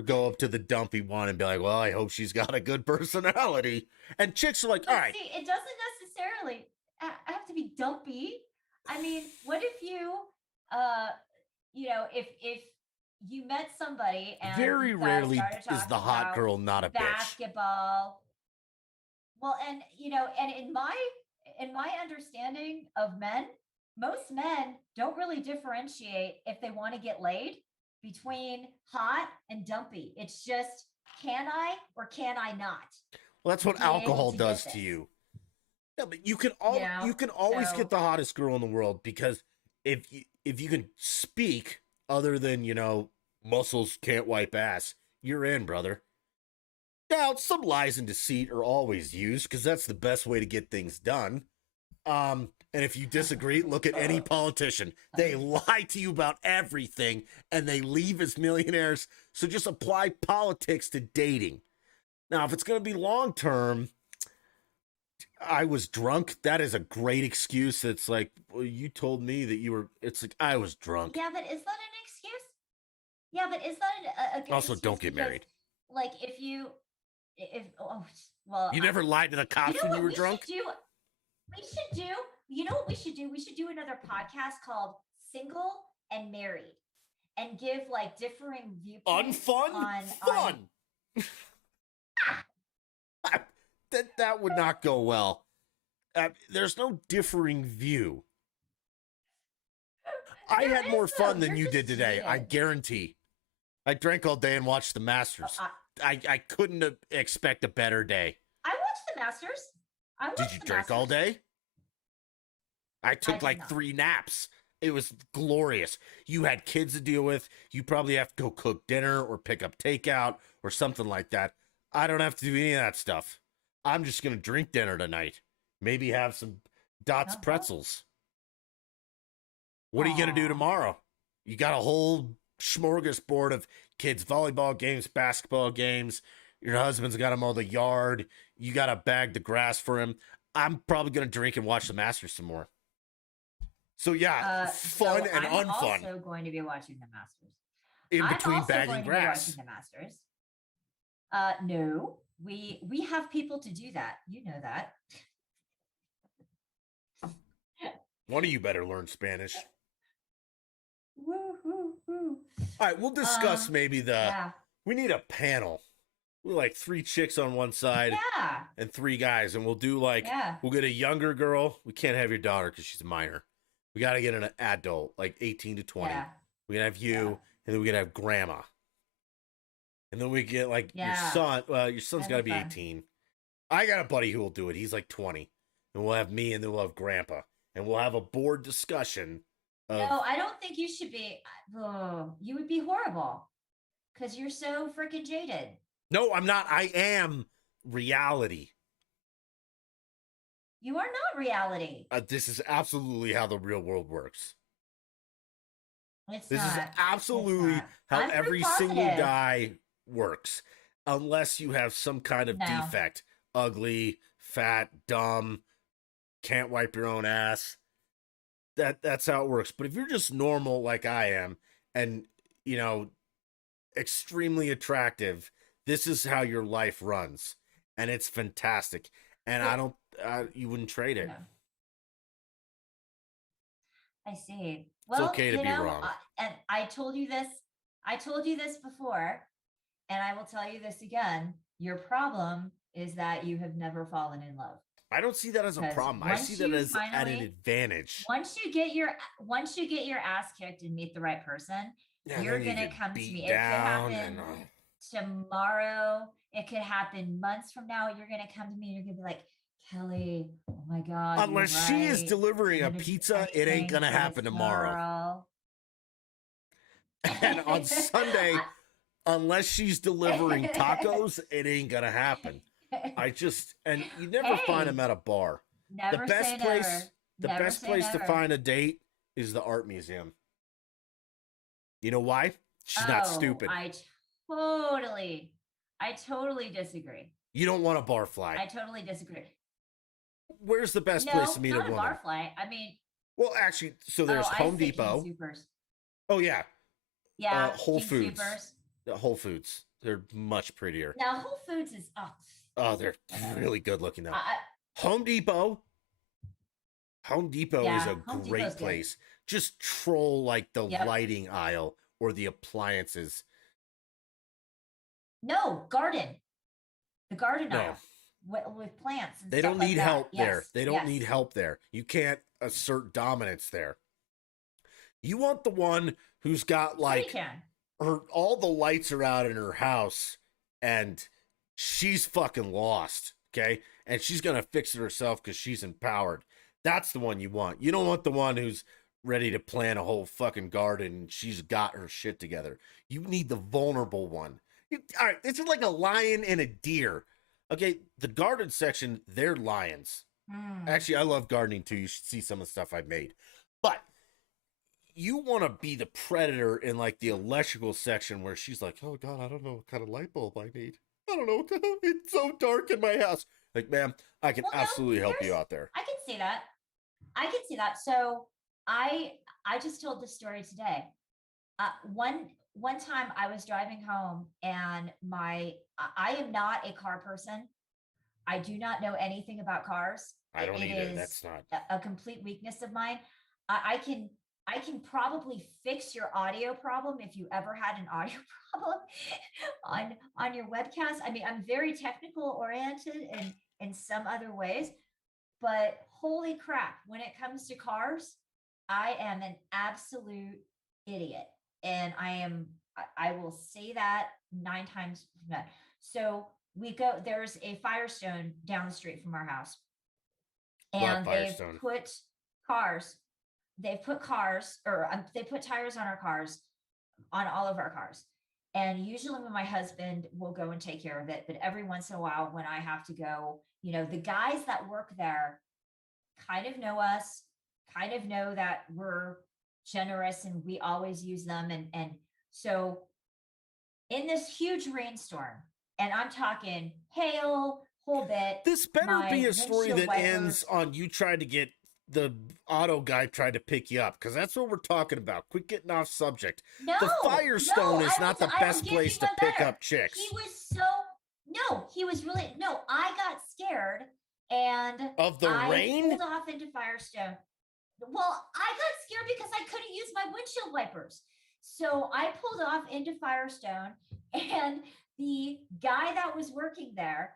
go up to the dumpy one and be like, well, I hope she's got a good personality. And chicks are like, all right. See, it doesn't necessarily have to be dumpy. I mean, what if you, if you met somebody and very rarely is the hot girl not a basketball. Well, and in my understanding of men, most men don't really differentiate if they want to get laid between hot and dumpy. It's just, can I or can I not? Well, that's what alcohol does to you. Yeah, but you can always get the hottest girl in the world because if you can speak other than, muscles can't wipe ass, you're in, brother. Now, some lies and deceit are always used because that's the best way to get things done. And if you disagree, look at any politician. They lie to you about everything and they leave as millionaires. So just apply politics to dating. Now, if it's going to be long term, I was drunk. That is a great excuse. It's like, well, you told me that you were, it's like, I was drunk. Yeah, but is that an excuse? Yeah, but is that a good also, excuse? don't get married. Like you never lied to the cops when you were drunk? We should do, you know what we should do? We should do another podcast called Single and Married and give like differing viewpoints. Fun. That would not go well. There's no differing view. I had more fun than you did today. I guarantee. I drank all day and watched the Masters. I couldn't expect a better day. I watched the Masters. Did you drink all day? I took like 3 naps. It was glorious. You had kids to deal with. You probably have to go cook dinner or pick up takeout or something like that. I don't have to do any of that stuff. I'm just going to drink dinner tonight. Maybe have some Dots pretzels. What are you going to do tomorrow? You got a whole smorgasbord of kids' volleyball games, basketball games. Your husband's got to mow the yard. You got to bag the grass for him. I'm probably going to drink and watch the Masters some more. So yeah, fun and unfun. I'm also going to be watching the Masters. In between bagging grass. Watching the Masters. No, we have people to do that. You know that. One of you better learn Spanish. Woo, woo, woo. All right, we'll discuss maybe we need a panel. We're like 3 chicks on one side and 3 guys, and we'll do we'll get a younger girl. We can't have your daughter because she's a minor. We got to get an adult, like 18 to 20. Yeah. We're going to have you, and then we're going to have grandma. And then we get your son. Well, your son's got to be 18. I got a buddy who will do it. He's like 20. And we'll have me, and then we'll have grandpa. And we'll have a board discussion. No, I don't think you should be. Oh, you would be horrible because you're so freaking jaded. No, I'm not. I am reality. You are not reality. This is absolutely how the real world works. This is absolutely how every single guy works unless you have some kind of No. defect. Ugly, fat, dumb, can't wipe your own ass. That's how it works. But if you're just normal like I am and, you know, extremely attractive, this is how your life runs. And it's fantastic. And you wouldn't trade it. No. I see. It's okay to be wrong. And I told you this before, and I will tell you this again. Your problem is that you have never fallen in love. I don't see that as a problem. I see that as an advantage. Once you get your ass kicked and meet the right person, you're gonna come to me. It could happen tomorrow. It could happen months from now. You're gonna come to me and you're gonna be like, Kelly, oh my God. Unless she is delivering a pizza, it ain't gonna happen tomorrow. And on Sunday, unless she's delivering tacos, it ain't gonna happen. And you never find them at a bar. The best place to find a date is the art museum. You know why? She's not stupid. I totally disagree. You don't want a barfly. I totally disagree. Where's the best place to meet a woman? No, not a barfly. I mean, well, actually, so there's Home Depot. Oh yeah. Yeah. Whole Foods. Whole Foods. They're much prettier. Now Whole Foods is they're really good looking though. Home Depot. Home Depot is a great place. Good. Just troll like the lighting aisle or the appliances. No, garden. The garden aisle with plants. And they don't need help there. Yes. They don't need help there. You can't assert dominance there. You want the one who's got like all the lights are out in her house and she's fucking lost, okay? And she's going to fix it herself because she's empowered. That's the one you want. You don't want the one who's ready to plant a whole fucking garden and she's got her shit together. You need the vulnerable one. All right, this is like a lion and a deer. Okay, the garden section, they're lions. Actually, I love gardening too. You should see some of the stuff I've made. But you want to be the predator in like the electrical section where she's like, oh God, I don't know what kind of light bulb I need. I don't know. It's so dark in my house. Like, ma'am, I can absolutely help you out there. I can see that. So I just told this story today. One time I was driving home and I am not a car person. I do not know anything about cars. I don't either. That's not a complete weakness of mine. I can probably fix your audio problem if you ever had an audio problem on your webcast. I mean, I'm very technical oriented in some other ways, but holy crap, when it comes to cars, I am an absolute idiot. And I will say that 9 times from that. So there's a Firestone down the street from our house. And they put tires on our cars, on all of our cars. And usually when my husband will go and take care of it, but every once in a while when I have to go, the guys that work there kind of know us, kind of know that we're generous and we always use them. And so in this huge rainstorm, and I'm talking hail, whole bit. This better be a story that ends on you trying to get the auto guy tried to pick you up, because that's what we're talking about. Quit getting off subject. The Firestone is not the best place to pick up chicks. I got scared and of the rain? I pulled off into Firestone. Well, I got scared because I couldn't use my windshield wipers. So I pulled off into Firestone, and the guy that was working there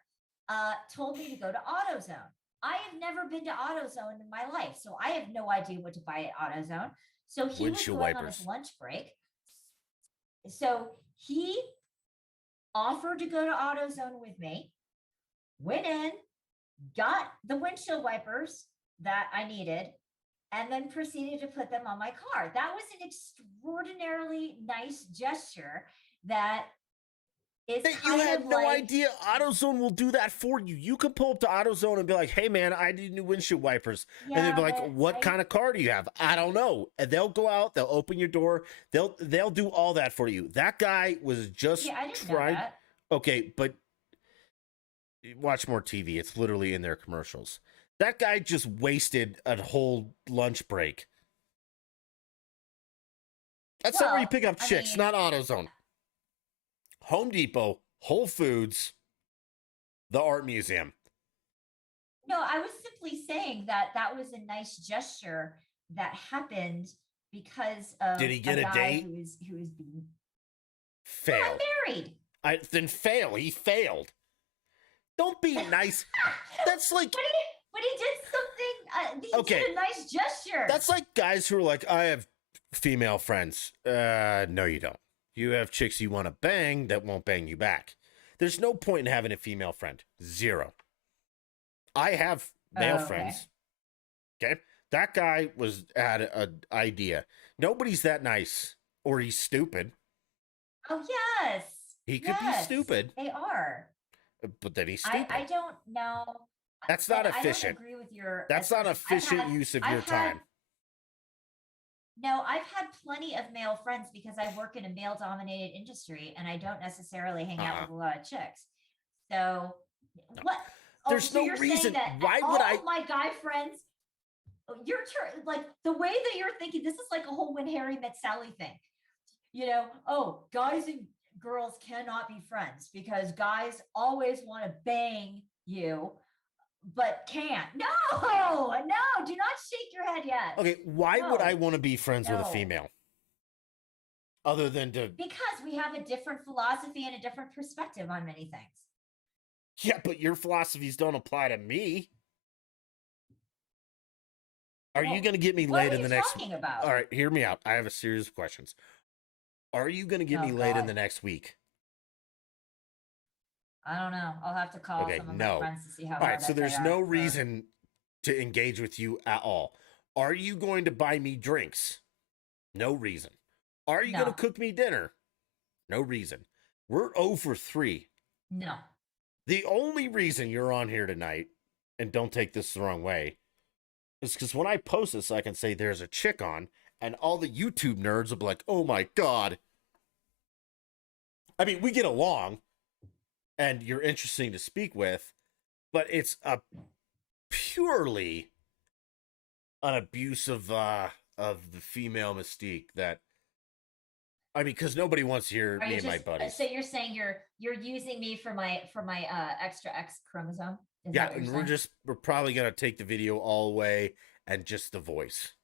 told me to go to AutoZone. I have never been to AutoZone in my life, so I have no idea what to buy at AutoZone. So he was going on his lunch break. So he offered to go to AutoZone with me, went in, got the windshield wipers that I needed, and then proceeded to put them on my car. That was an extraordinarily nice gesture that is That you kind had of no like, idea AutoZone will do that for you. You can pull up to AutoZone and be like, "Hey, man, I need new windshield wipers," and they'll yeah, be like, but "What kind of car do you have?" I don't know. And they'll go out, they'll open your door, they'll do all that for you. That guy was just yeah, I didn't know trying. that. Okay, but watch more TV. It's literally in their commercials. That guy just wasted a whole lunch break. That's not where you Well, pick up I chicks, mean, not AutoZone. Home Depot, Whole Foods, the art museum. no, I was simply saying that that was a nice gesture that happened because Did of he a get a guy date? who is being, no, Failed. I'm married. Then fail. He failed. Don't be nice. That's like But he did something. He okay. did a nice gesture. That's like guys who are like, I have female friends. No, you don't. You have chicks you want to bang that won't bang you back. There's no point in having a female friend. Zero. I have male friends. Okay. That guy had an idea. Nobody's that nice, or he's stupid. Oh yes. He could be stupid. They are. But then he's stupid. I don't know. That's not And efficient. I don't agree with your. That's not efficient use of your time. No, I've had plenty of male friends because I work in a male-dominated industry, and I don't necessarily hang out with a lot of chicks. So what? There's no reason. Why would I? All my guy friends. You're like the way that you're thinking. This is like a whole when Harry met Sally thing. You know, oh, guys and girls cannot be friends because guys always want to bang you, but can't. No, do not shake your head yet. Okay, why would I want to be friends with a female? Other than to. Because we have a different philosophy and a different perspective on many things. Yeah, but your philosophies don't apply to me. Are you going to get me laid in the next? What are you talking about? All right, hear me out. I have a series of questions. Are you going to get me laid in the next week? I don't know. I'll have to call some of my friends to see how. All right, so there's no reason to engage with you at all. Are you going to buy me drinks? No reason. Are you going to cook me dinner? No reason. We're 0 for 3. No. The only reason you're on here tonight, and don't take this the wrong way, is because when I post this, I can say there's a chick on, and all the YouTube nerds will be like, oh my God. I mean, we get along, and you're interesting to speak with, but it's a purely an abuse of the female mystique that, I mean, because nobody wants to hear me and my buddies. So you're saying you're using me for my extra X chromosome? Yeah, and we're probably gonna take the video all the way and just the voice.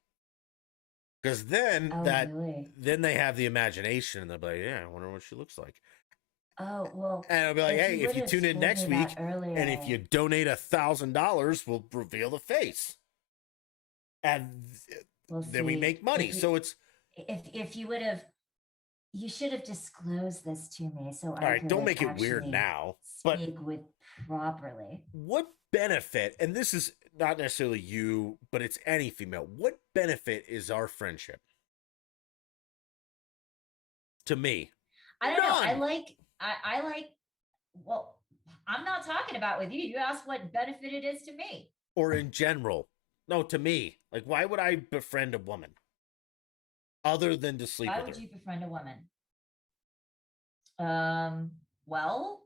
Because then then they have the imagination and they'll be like, yeah, I wonder what she looks like. Oh, well. And I'll be like, hey, if you tune in next week and if you donate $1,000, we'll reveal the face. And then we make money. So it's if you would have, you should have disclosed this to me. So all right, don't make it weird now. But speak with properly. What benefit, and this is not necessarily you, but it's any female, what benefit is our friendship? To me. I don't know. I like, well, I'm not talking about with you. You asked what benefit it is to me. Or in general. No, to me. Like, why would I befriend a woman? Other than to sleep with her. Why would you befriend a woman? Well,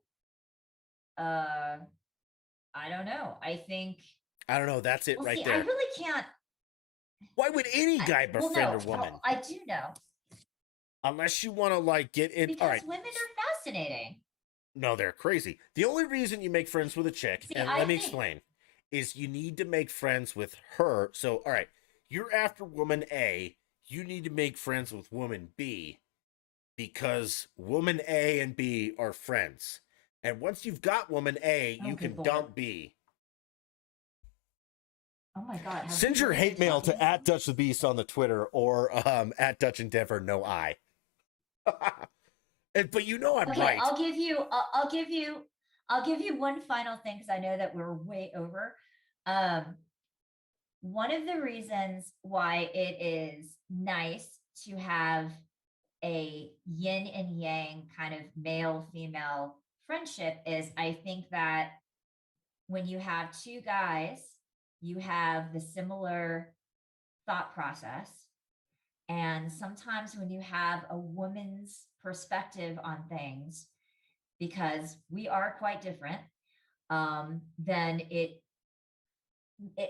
I don't know. I don't know. That's it right there. I really can't. Why would any guy befriend a woman? I do know. Unless you want to like get in. Because women are fascinating. No, they're crazy. The only reason you make friends with a chick, let me explain, is you need to make friends with her. So, all right, you're after woman A. You need to make friends with woman B because woman A and B are friends. And once you've got woman A, you can dump B. Oh my God. Send your hate mail to @DutchTheBeast on the Twitter or @DutchEndeavor, no I. But you know I'm right. I'll give you one final thing because I know that we're way over. One of the reasons why it is nice to have a yin and yang kind of male female friendship is I think that when you have two guys, you have the similar thought process. And sometimes when you have a woman's perspective on things, because we are quite different, then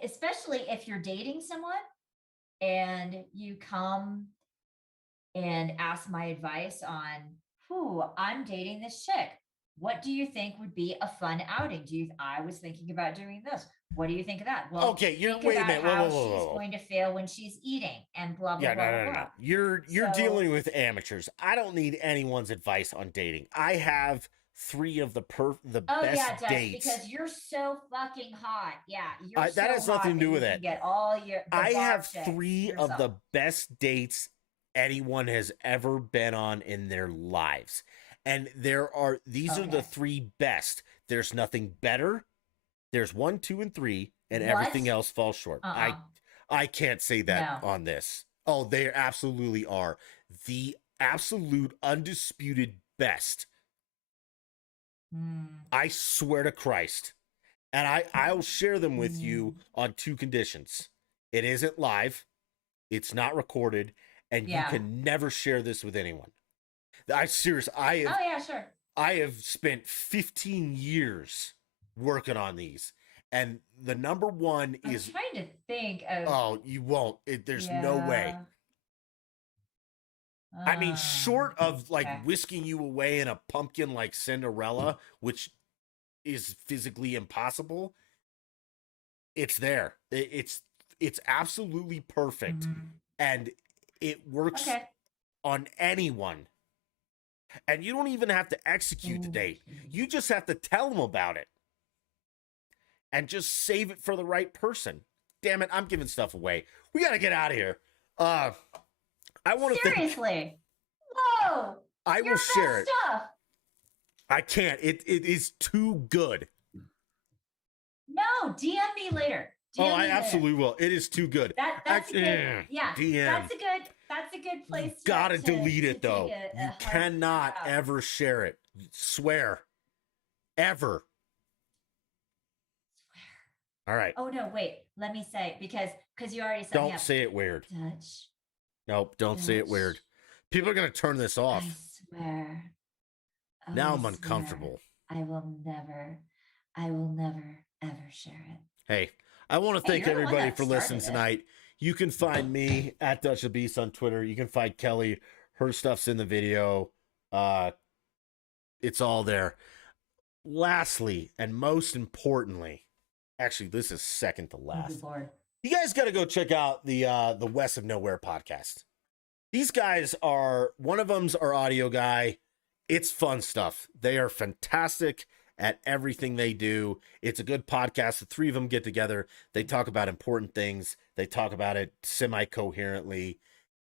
especially if you're dating someone and you come and ask my advice on, who I'm dating this chick. What do you think would be a fun outing? I was thinking about doing this. What do you think of that? Well, Okay, think wait a about minute. how Whoa, whoa, she's whoa. going to feel when she's eating and blah, blah, Yeah, blah, no, blah, no, no, blah. no. You're So, dealing with amateurs. I don't need anyone's advice on dating. I have 3 of the oh best yeah, Dutch, dates. because you're so fucking hot. Yeah, you're That so has nothing hot to do that with you it. can get all the I bar have chicks 3 of yourself. the best dates anyone has ever been on in their lives. And these are the Okay. 3 best. There's nothing better. There's 1, 2, and 3, and What? everything else falls short. Uh-uh. I can't say that No. on this. Oh, they absolutely are. The absolute undisputed best. I swear to Christ. And I'll share them with you on 2 conditions. It isn't live, it's not recorded, and you can never share this with anyone. Oh yeah, sure. I have spent 15 years working on these. And the number 1 is I'm trying to think of. Oh, you won't. There's no way. I mean, short of like whisking you away in a pumpkin like Cinderella, which is physically impossible, it's there. It's absolutely perfect, and it works on anyone. And you don't even have to execute the date. You just have to tell them about it, and just save it for the right person. Damn it, I'm giving stuff away. We gotta get out of here. I want to seriously. Whoa! I will share it. Stuff. I can't. It is too good. No, DM me later. I absolutely will. It is too good. That's good. Yeah, DM. That's a good place. You gotta delete it though. You cannot ever share it. Swear. Ever. All right. Oh no, wait. Let me say because you already said. Don't say it weird. Dutch. Nope. Don't say it weird. People are gonna turn this off. I swear. Now I'm uncomfortable. I will never ever share it. Hey, I want to thank everybody for listening tonight. You can find me at Dutch the Beast on Twitter. You can find Kelly. Her stuff's in the video. It's all there. Lastly, and most importantly, actually, this is second to last. You guys got to go check out the Wes of Nowhere podcast. These guys one of them's our audio guy. It's fun stuff. They are fantastic at everything they do. It's a good podcast. The 3 of them get together. They talk about important things. They talk about it semi-coherently,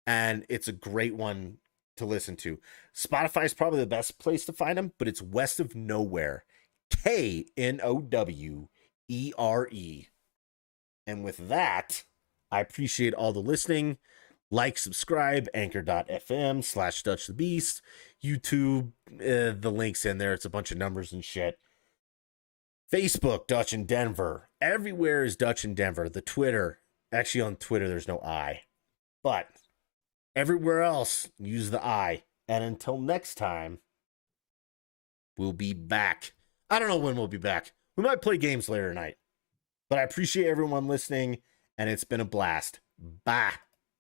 and it's a great one to listen to. Spotify is probably the best place to find them, but it's West of Nowhere. Knowere. And with that, I appreciate all the listening. Like, subscribe, anchor.fm/DutchTheBeast. YouTube, the link's in there. It's a bunch of numbers and shit. Facebook, Dutch in Denver. Everywhere is Dutch in Denver. The Twitter, actually on Twitter, there's no I. But everywhere else, use the I. And until next time, we'll be back. I don't know when we'll be back. We might play games later tonight. But I appreciate everyone listening, and it's been a blast. Bye.